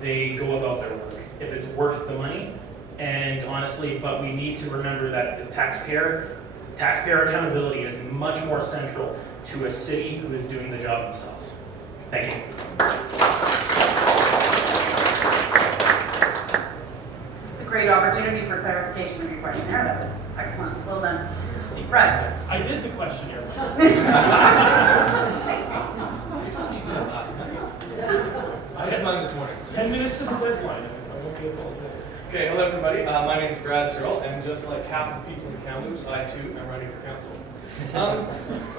they go about their work, if it's worth the money. And honestly, but we need to remember that the taxpayer accountability is much more central to a city who is doing the job themselves. Thank you. It's a great opportunity for clarification of your questionnaire. That was excellent. Well done. Brad. I did the questionnaire. I had mine this morning. 10 minutes to the deadline. I won't be able to. Okay, hello everybody. My name is Brad Searle, and just like half the people in Kamloops, I too am running for council.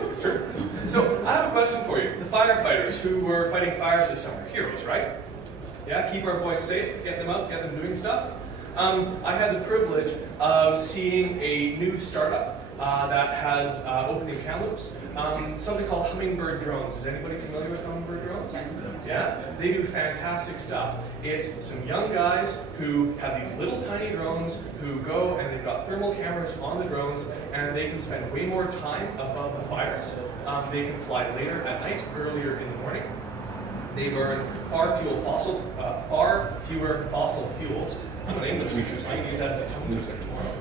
It's true. So I have a question for you. The firefighters who were fighting fires this summer, heroes, right? Yeah, keep our boys safe, get them out, get them doing stuff. I had the privilege of seeing a new startup that has opened in Kamloops, something called Hummingbird Drones. Is anybody familiar with Hummingbird Drones? Yes. Yeah, they do fantastic stuff. It's some young guys who have these little tiny drones who go and they've got thermal cameras on the drones and they can spend way more time above the fires. They can fly later at night, earlier in the morning. They burn far fewer fossil fuels. I'm an English teacher, so I can use that as a tongue twister tomorrow.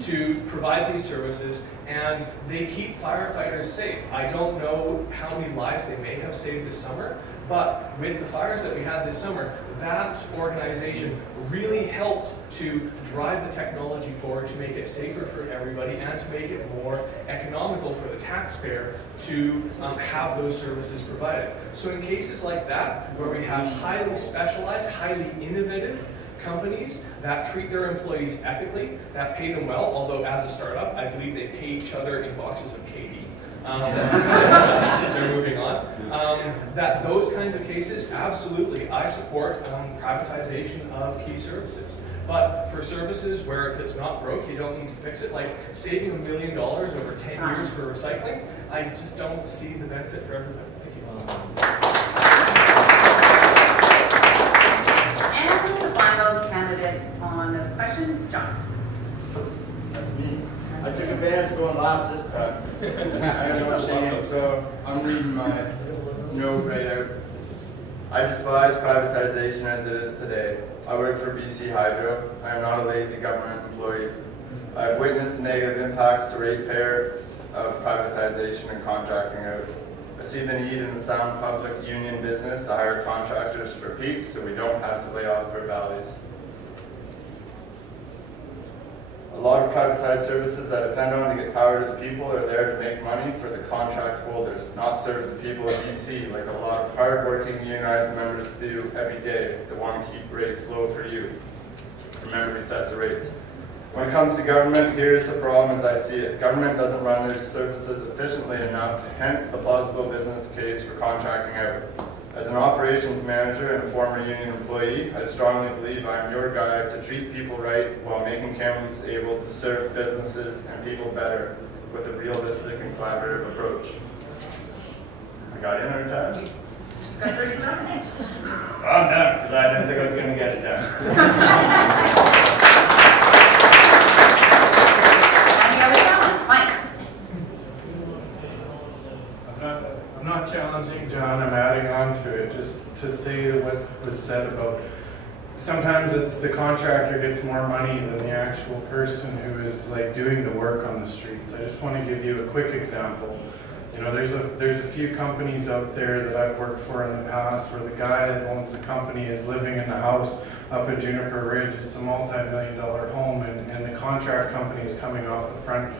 To provide these services, and they keep firefighters safe. I don't know how many lives they may have saved this summer, but with the fires that we had this summer, that organization really helped to drive the technology forward to make it safer for everybody and to make it more economical for the taxpayer to have those services provided. So in cases like that, where we have highly specialized, highly innovative companies that treat their employees ethically, that pay them well, although as a startup, I believe they pay each other in boxes of KD. They're moving on. That those kinds of cases, absolutely, I support privatization of key services. But for services where if it's not broke, you don't need to fix it, like saving $1 million over 10 years for recycling, I just don't see the benefit for everybody. Thank you. And the final candidate on this question, John. That's me. I took advantage of going last this time. I got no shame, so I'm reading my note right out. I despise privatization as it is today. I work for BC Hydro. I am not a lazy government employee. I have witnessed the negative impacts to ratepayer of privatization and contracting out. I see the need in the sound public union business to hire contractors for peaks so we don't have to lay off for valleys. A lot of privatized services that depend on to get power to the people are there to make money for the contract holders, not serve the people of BC like a lot of hard-working unionized members do every day that want to keep rates low for you. Remember, who sets the rates. When it comes to government, here is the problem as I see it. Government doesn't run their services efficiently enough, hence the plausible business case for contracting out. As an operations manager and a former union employee, I strongly believe I am your guide to treat people right while making Kamloops able to serve businesses and people better with a realistic and collaborative approach. I got in on time? Got 30 seconds. I'm done, because I didn't think I was going to get it done. I'm not challenging John, I'm adding on to it, just to say what was said about sometimes it's the contractor gets more money than the actual person who is like doing the work on the streets. I just want to give you a quick example. You know, there's a few companies out there that I've worked for in the past where the guy that owns the company is living in the house up at Juniper Ridge. It's a multi-million-dollar home, and the contract company is coming off the front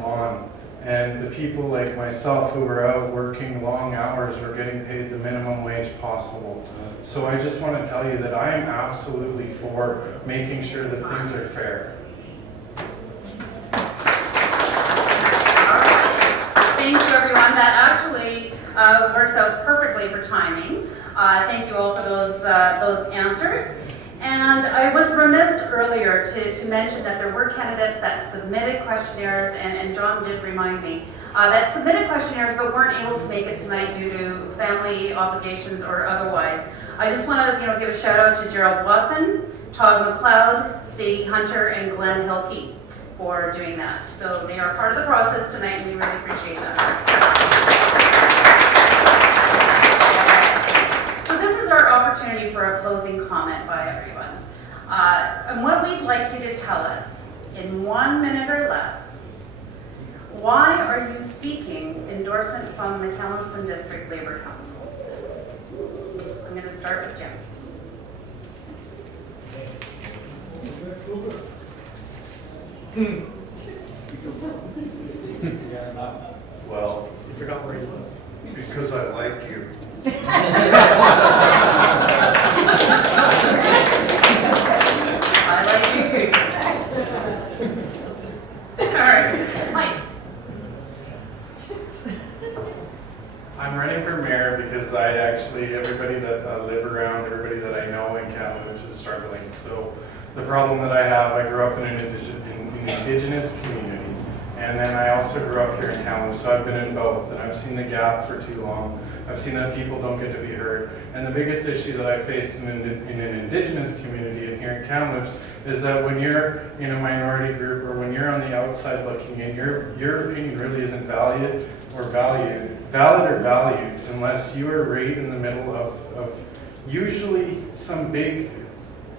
lawn. And the people like myself who were out working long hours were getting paid the minimum wage possible. So I just want to tell you that I am absolutely for making sure that things are fair. Thank you, everyone. That actually works out perfectly for timing. Thank you all for those answers. And I was remiss earlier to mention that there were candidates that submitted questionnaires, and John did remind me, that submitted questionnaires but weren't able to make it tonight due to family obligations or otherwise. I just want to give a shout out to Gerald Watson, Todd McLeod, Sadie Hunter, and Glenn Hilke for doing that. So they are part of the process tonight, and we really appreciate that. So this is our opportunity for a closing comment by everyone. And what we'd like you to tell us in 1 minute or less, why are you seeking endorsement from the Kamloops District Labour Council? I'm going to start with Jim. Well, you forgot where he was. Because I like you. I like you too. All right, Mike. I'm running for mayor because everybody that live around, everybody that I know in Kamloops is struggling. So the problem that I have, I grew up in an indigenous community, and then I also grew up here in Kamloops, so I've been in both, and I've seen the gap for too long. I've seen that people don't get to be heard. And the biggest issue that I faced in an indigenous community in here in Kamloops is that when you're in a minority group, or when you're on the outside looking in, your opinion really isn't valid or valued unless you are right in the middle of usually some big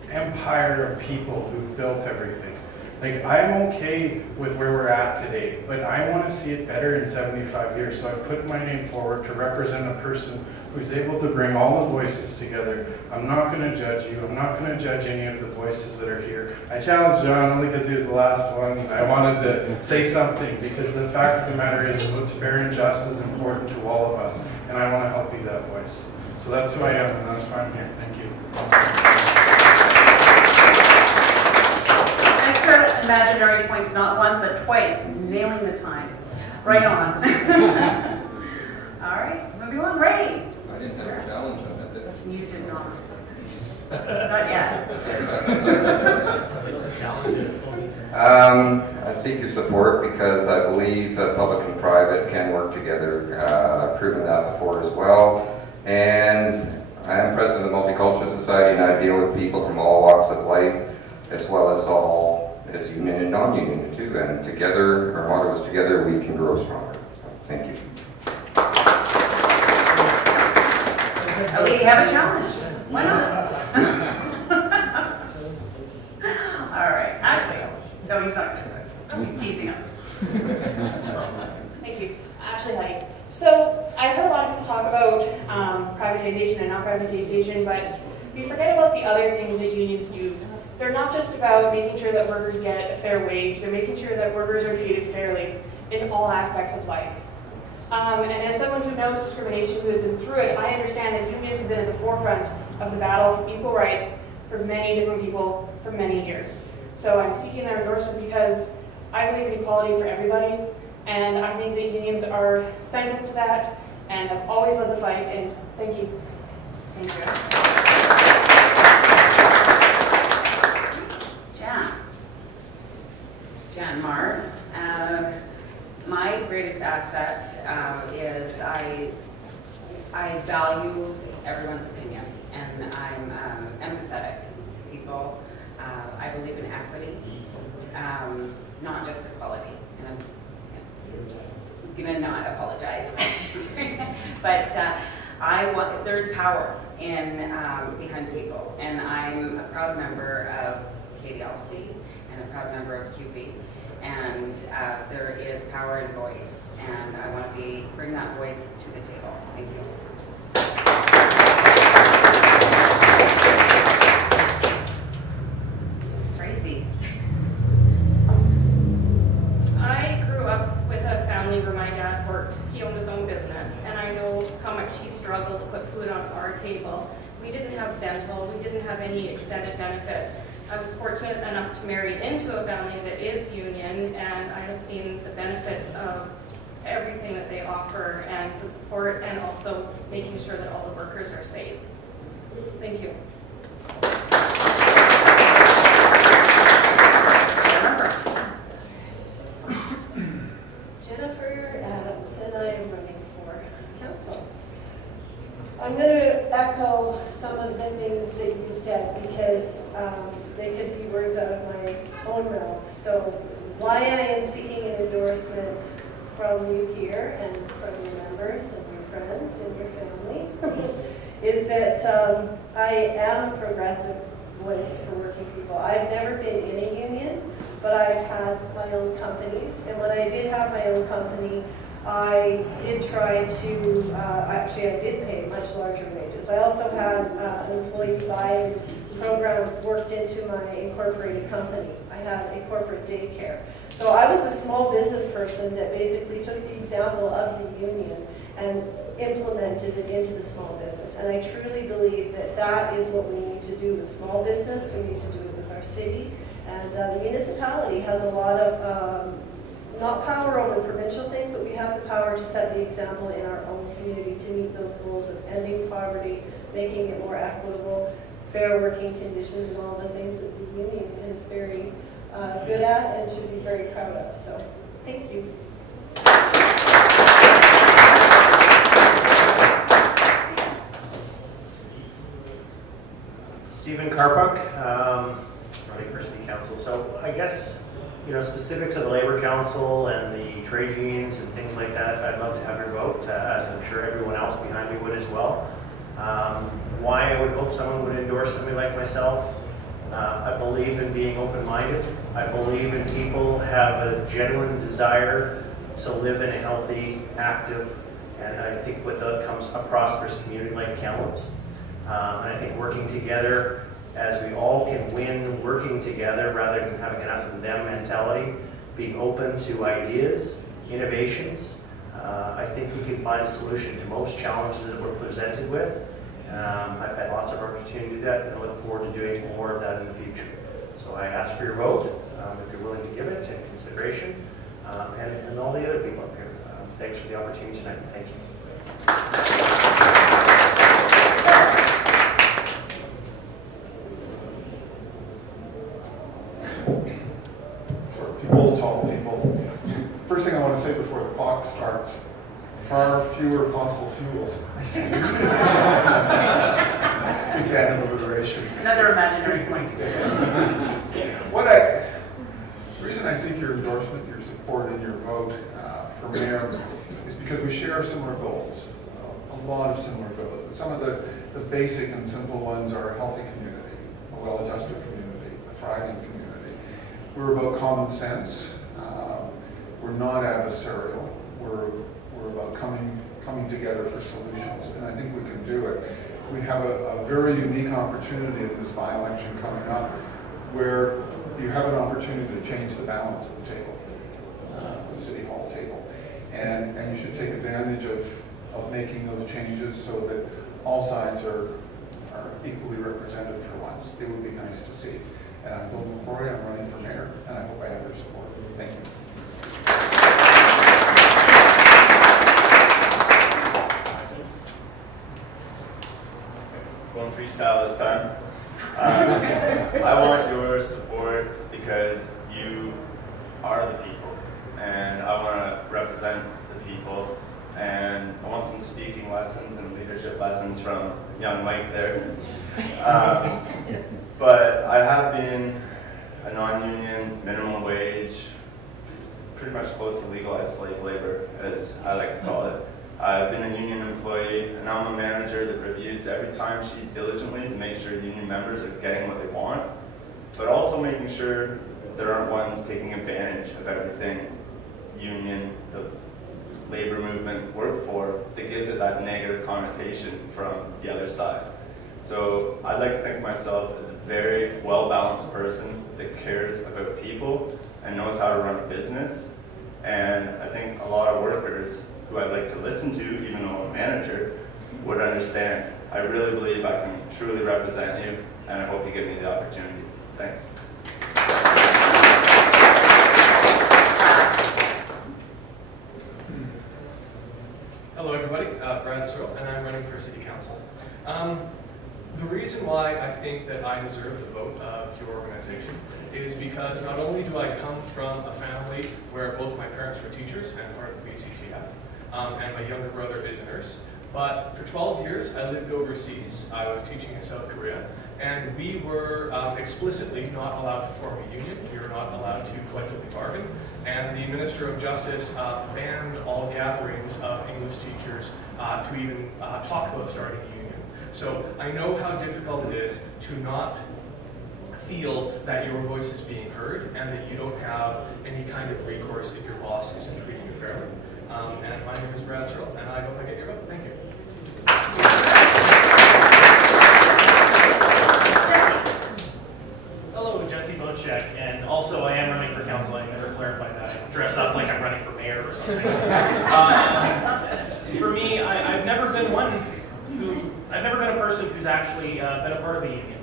empire of people who've built everything. Like, I'm okay with where we're at today, but I want to see it better in 75 years. So I've put my name forward to represent a person who's able to bring all the voices together. I'm not going to judge you. I'm not going to judge any of the voices that are here. I challenged John only because he was the last one. I wanted to say something because the fact of the matter is what's fair and just is important to all of us, and I want to help be that voice. So that's who I am, and that's why I'm here. Thank you. Extra imaginary points, not once but twice, nailing the time. Right on. All right, moving on. Ray. I didn't have a challenge on that, did I? You did not. Not yet. I seek your support because I believe that public and private can work together. I've proven that before as well. And I am president of the Multicultural Society, and I deal with people from all walks of life, as well as union and non-union too. And together, our motto is together we can grow stronger. So, thank you. We have a challenge. Why not? All right, Ashley. No, he's not good. He's teasing us. Thank you. Ashley Huddy. So I've heard a lot of people talk about privatization and not privatization, but we forget about the other things that unions do. They're not just about making sure that workers get a fair wage, they're making sure that workers are treated fairly in all aspects of life. And as someone who knows discrimination, who has been through it, I understand that unions have been at the forefront of the battle for equal rights for many different people for many years. So I'm seeking their endorsement because I believe in equality for everybody, and I think that unions are central to that, and have always led the fight, and thank you. Thank you. Jan Marr. My greatest asset is I value everyone's opinion, and I'm empathetic to people. I believe in equity, not just equality. And I'm gonna not apologize, but there's power in behind people, and I'm a proud member of KDLC and a proud member of QB. And there is power in voice, and I want to bring that voice to the table. Thank you. Tracy. I grew up with a family where my dad worked. He owned his own business, and I know how much he struggled to put food on our table. We didn't have dental, we didn't have any extended benefits. I was fortunate enough to marry into a family that is union, and I have seen the benefits of everything that they offer and the support, and also making sure that all the workers are safe. Thank you. Jennifer Adams, and I am running for council. I'm going to echo some of the things that you said because they could be words out of my own mouth. So why I am seeking an endorsement from you here and from your members and your friends and your family is that I am a progressive voice for working people. I've never been in a union, but I've had my own companies. And when I did have my own company, I did try to, actually I did pay much larger wages. I also had an employee buy-in program worked into my incorporated company. I had a corporate daycare. So I was a small business person that basically took the example of the union and implemented it into the small business. And I truly believe that that is what we need to do with small business. We need to do it with our city. And the municipality has a lot of, not power over provincial things, but we have the power to set the example in our own community to meet those goals of ending poverty, making it more equitable, fair working conditions, and all the things that the union is very good at and should be very proud of. So, thank you. Stephen Karpuk, running for City Council. So I guess, you know, specific to the Labour Council and the trade unions and things like that, I'd love to have your vote, as I'm sure everyone else behind me would as well. Why I would hope someone would endorse somebody like myself. I believe in being open-minded. I believe in people have a genuine desire to live in a healthy, active, and I think with that comes a prosperous community like Kamloops. And I think working together, as we all can win working together rather than having an us and them mentality, being open to ideas, innovations, I think we can find a solution to most challenges that we're presented with. I've had lots of opportunity to do that, and I look forward to doing more of that in the future. So I ask for your vote, if you're willing to give it in consideration, and all the other people up here. Thanks for the opportunity tonight. Thank you. Short people, tall people. First thing I want to say before the clock starts, far fewer fossil fuels. Big fan of alliteration. Another imaginary point. The reason I seek your endorsement, your support, and your vote for mayor is because we share similar goals, a lot of similar goals. Some of the basic and simple ones are a healthy community, a well-adjusted community, a thriving community. We're about common sense. We're not adversarial. We're about coming together for solutions, and I think we can do it. We have a very unique opportunity in this by-election coming up where you have an opportunity to change the balance of the table, the City Hall table. And you should take advantage of making those changes so that all sides are equally represented for once. It would be nice to see. And I'm Bill McCrory, I'm running for mayor, and I hope I have your support. Thank you. Going freestyle this time. I want your support because you are the people, and I want to represent the people, and I want some speaking lessons and leadership lessons from young Mike there. But I have been a non-union, minimum wage, pretty much close to legalized slave labor, as I like to call it. I've been a union employee, and I'm a manager that reviews every time sheet diligently to make sure union members are getting what they want, but also making sure there aren't ones taking advantage of everything union, the labor movement work for, that gives it that negative connotation from the other side. So I'd like to think of myself as a very well-balanced person that cares about people and knows how to run a business. And I think a lot of workers who I'd like to listen to, even though I'm a manager, would understand. I really believe I can truly represent you, and I hope you give me the opportunity. Thanks. Hello everybody, Brad Searle, and I'm running for City Council. The reason why I think that I deserve the vote of your organization is because not only do I come from a family where both my parents were teachers and part of the BCTF, and my younger brother is a nurse, But for 12 years, I lived overseas. I was teaching in South Korea, and we were explicitly not allowed to form a union. We were not allowed to collectively bargain, and the Minister of Justice banned all gatherings of English teachers to even talk about starting a union. So I know how difficult it is to not feel that your voice is being heard and that you don't have any kind of recourse if your boss isn't treating you fairly. And my name is Brad Searle, and I hope I get your vote. Thank you. Hello, Jesse Bocek, and also I am running for council. I never clarified that. I dress up like I'm running for mayor or something. For me, I've never been a person who's actually been a part of a union,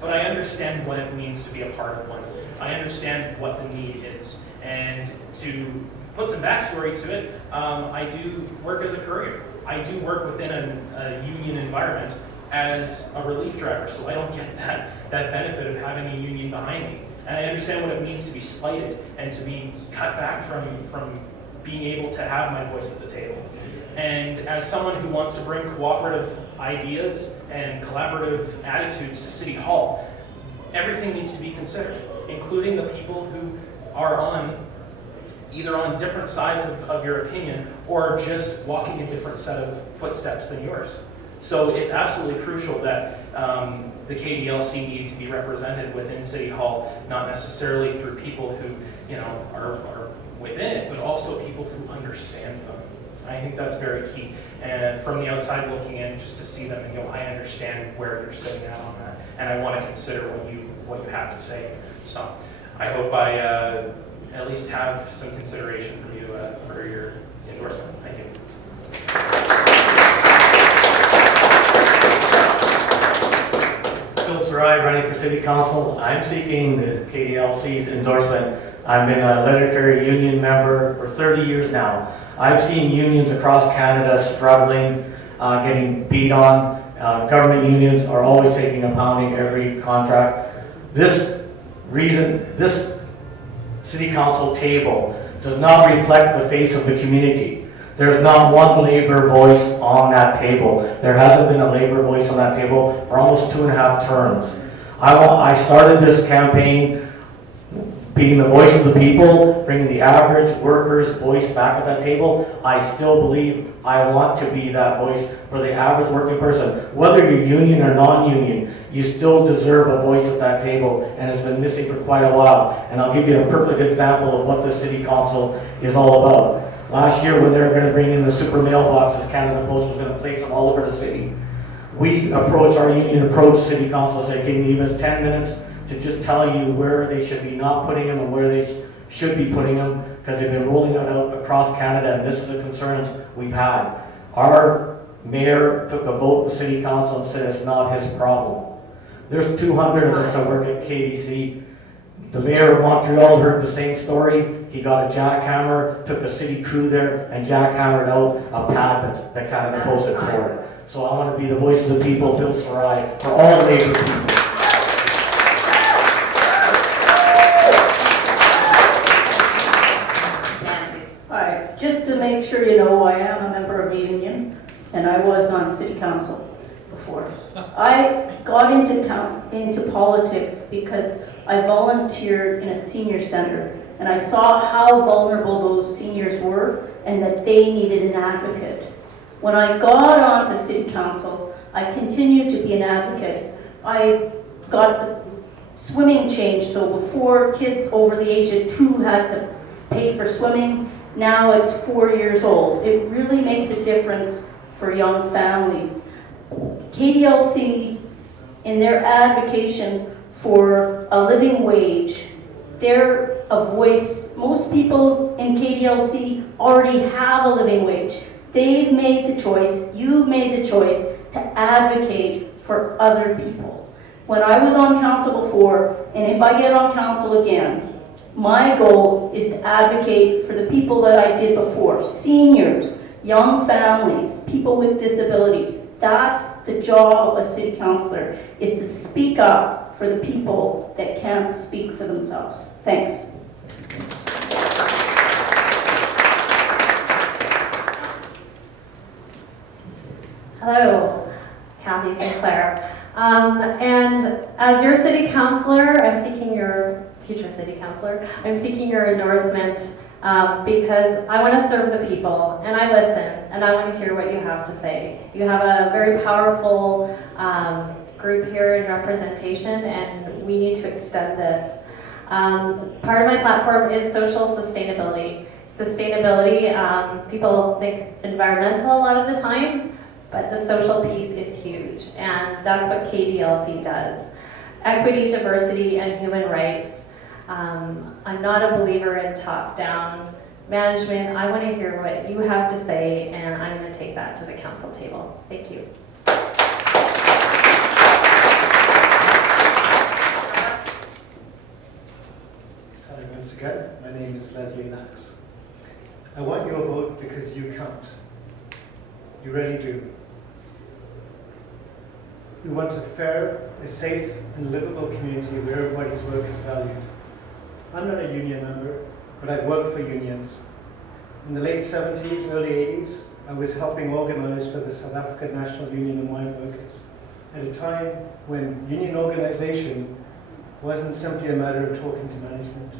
but I understand what it means to be a part of one. I understand what the need is, and to put some backstory to it, I do work as a courier. I do work within a union environment as a relief driver, so I don't get that benefit of having a union behind me. And I understand what it means to be slighted and to be cut back from being able to have my voice at the table. And as someone who wants to bring cooperative ideas and collaborative attitudes to City Hall, everything needs to be considered, including the people who are either on different sides of your opinion or just walking a different set of footsteps than yours. So it's absolutely crucial that the KDLC need to be represented within City Hall, not necessarily through people who are within it, but also people who understand them. I think that's very key. And from the outside looking in, just to see them and go, I understand where you're sitting at on that, and I want to consider what you have to say. So I hope I at least have some consideration from you for your endorsement. Thank you. Bill Sarai, running for City Council. I'm seeking the KDLC's endorsement. I've been a letter carrier union member for 30 years now. I've seen unions across Canada struggling, getting beat on. Government unions are always taking a pounding every contract. This City Council table does not reflect the face of the community. There's not one labor voice on that table. There hasn't been a labor voice on that table for almost 2.5 terms. I started this campaign being the voice of the people, bringing the average worker's voice back at that table. I still believe I want to be that voice for the average working person. Whether you're union or non-union, you still deserve a voice at that table, and it's been missing for quite a while. And I'll give you a perfect example of what the City Council is all about. Last year, when they were going to bring in the super mailboxes, Canada Post was going to place them all over the city. Our union approached City Council and said, can you give us 10 minutes to just tell you where they should be not putting them and where they should be putting them, because they've been rolling it out across Canada, and this is the concerns we've had. Our mayor took a vote with City Council and said it's not his problem. There's 200 of us that work at KDC. The mayor of Montreal heard the same story. He got a jackhammer, took a city crew there, and jackhammered out a pad that Canada Post had torn. So I want to be the voice of the people, Bill Sarai, for all labor people. Hi, just to make sure you know, I am a member of a union, and I was on City Council before. I got into politics because I volunteered in a senior center, and I saw how vulnerable those seniors were and that they needed an advocate. When I got onto City Council, I continued to be an advocate. I got the swimming change, so before kids over the age of 2 had to pay for swimming, now it's 4 years old. It really makes a difference for young families. KDLC, in their advocation for a living wage, they're a voice. Most people in KDLC already have a living wage. They've made the choice, you've made the choice to advocate for other people. When I was on council before, and if I get on council again, my goal is to advocate for the people that I did before, seniors, young families, people with disabilities. That's the job of a city councillor, is to speak up for the people that can't speak for themselves. Thanks. Hello, Kathy Sinclair. And as your city councillor, future city councillor, I'm seeking your endorsement because I want to serve the people, and I listen, and I want to hear what you have to say. You have a very powerful group here in representation, and we need to extend this. Part of my platform is social sustainability. People think environmental a lot of the time, but the social piece is huge, and that's what KDLC does. Equity, diversity, and human rights. I'm not a believer in top-down management. I want to hear what you have to say, and I'm going to take that to the council table. Thank you. Hi, once again, my name is Leslie Knox. I want your vote because you count. You really do. We want a fair, a safe, and livable community where everybody's work is valued. I'm not a union member, but I've worked for unions. In the late 70s, early 80s, I was helping organize for the South African National Union of Mine Workers at a time when union organization wasn't simply a matter of talking to management.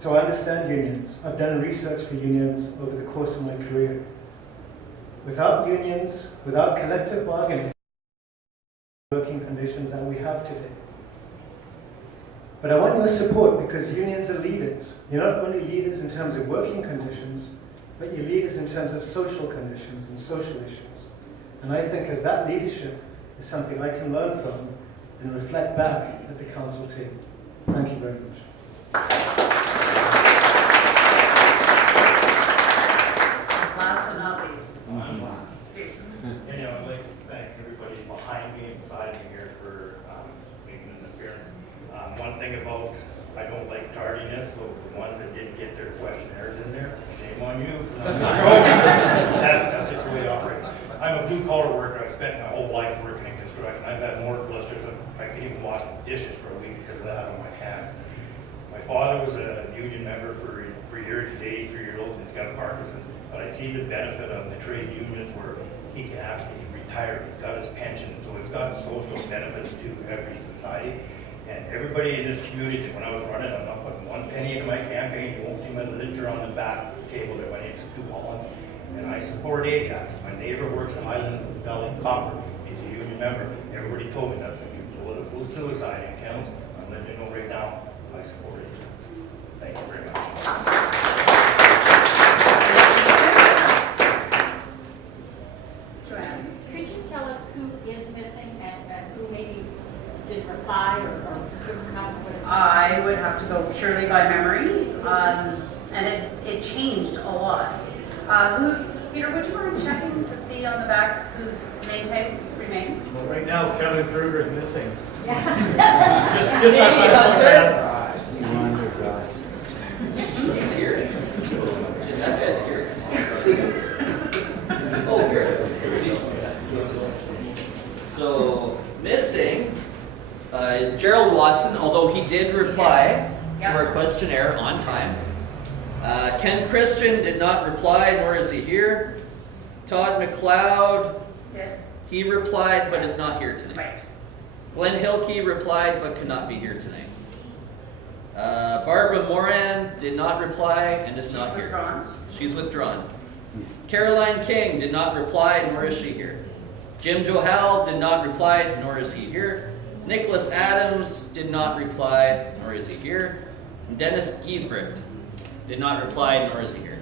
So I understand unions. I've done research for unions over the course of my career. Without unions, without collective bargaining, working conditions that we have today. But I want your support because unions are leaders. You're not only leaders in terms of working conditions, but you're leaders in terms of social conditions and social issues. And I think as that leadership is something I can learn from and reflect back at the council table. Thank you very much. Last but not least. I'd like to thank everybody behind me and beside me here for making an appearance. One thing about, I don't like tardiness, so the ones that didn't get their questionnaires in there, shame on you for not that's just the way I operate. I'm a blue collar worker. I've spent my whole life working in construction. I've had more blisters than I could even wash dishes for a week because of that on my hands. My father was a union member for years. He's 83 years old and he's got Parkinson's. But I see the benefit of the trade unions where he can actually retire. He's got his pension, so it's got social benefits to every society. And everybody in this community, when I was running, I'm not putting one penny into my campaign. You won't see my ledger on the back table there. My name's Stu Holland, and I support Ajax. My neighbor works at Highland Valley Copper. He's a union member. Everybody told me that's going to be political suicide in Kamloops. I'm letting you know right now, I support Ajax. Thank you very much. Could you tell us who is missing and who maybe didn't reply or couldn't come? I would have to go purely by memory, and it changed a lot. Peter, would you mind checking to see on the back whose name tags remain? Well, right now, Kevin Kruger is missing. Yeah. Just He's here. That guy's here. Oh, here. So, missing is Gerald Watson, although he did reply to our questionnaire on time. Ken Christian did not reply, nor is he here. Todd McLeod, he replied but is not here tonight. Right. Glenn Hilke replied but could not be here tonight. Barbara Moran did not reply and is not here. She's withdrawn. Caroline King did not reply, nor is she here. Jim Johal did not reply, nor is he here. Nicholas Adams did not reply, nor is he here. And Dennis Giesbrecht did not reply, nor is he here.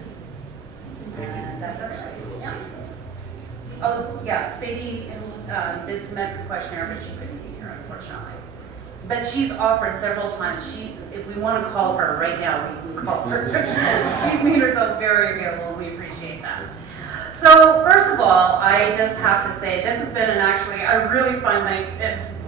That's okay. Yeah. Oh, yeah, Sadie did submit the questionnaire, but she couldn't be here, unfortunately. But she's offered several times. If we want to call her right now, we can call her. She's made herself very available, and we appreciate that. So, first of all, I just have to say, this has been I really find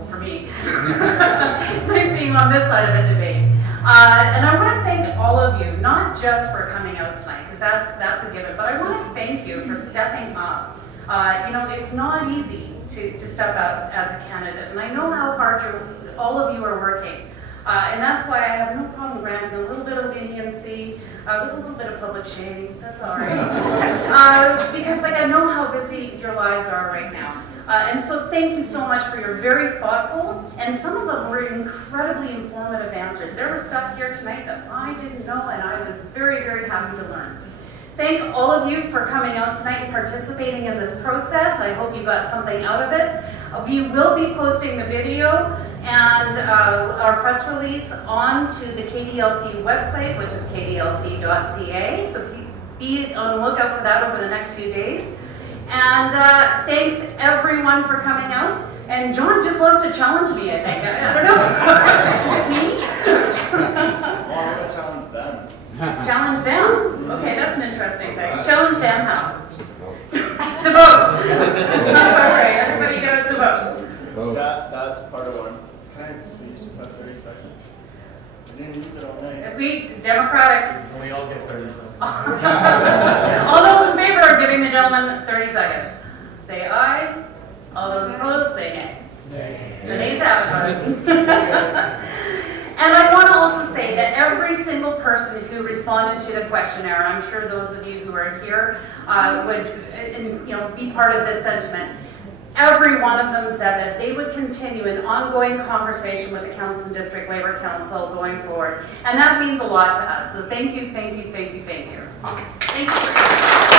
for me, it's nice being on this side of a debate. And I want to thank all of you, not just for coming out tonight, because that's a given, but I want to thank you for stepping up. It's not easy to step out as a candidate, and I know how hard all of you are working. And that's why I have no problem granting a little bit of leniency, with a little bit of public shaming, that's all right. Because like I know how busy your lives are right now. And so thank you so much for your very thoughtful, and some of them were incredibly informative answers. There was stuff here tonight that I didn't know, and I was very, very happy to learn. Thank all of you for coming out tonight and participating in this process. I hope you got something out of it. We will be posting the video and our press release onto the KDLC website, which is kdlc.ca. So be on the lookout for that over the next few days. And thanks everyone for coming out. And John just wants to challenge me, I think. I don't know. Is it me? Well, I'm going to challenge them. Challenge them? Okay, that's an interesting thing. Challenge them how? To vote. All right, everybody go to vote. That's part of one. Can I please just have 30 seconds? I didn't use it all night. If we, Democratic. We all get 30 seconds. All those in favor of giving the gentleman 30 seconds, say aye. All those opposed, say nay. Nay. The nays have it. And I want to also say that every single person who responded to the questionnaire, and I'm sure those of you who are here would be part of this sentiment, every one of them said that they would continue an ongoing conversation with the Kamloops District Labour Council going forward. And that means a lot to us. So thank you, thank you, thank you, thank you. Thank you.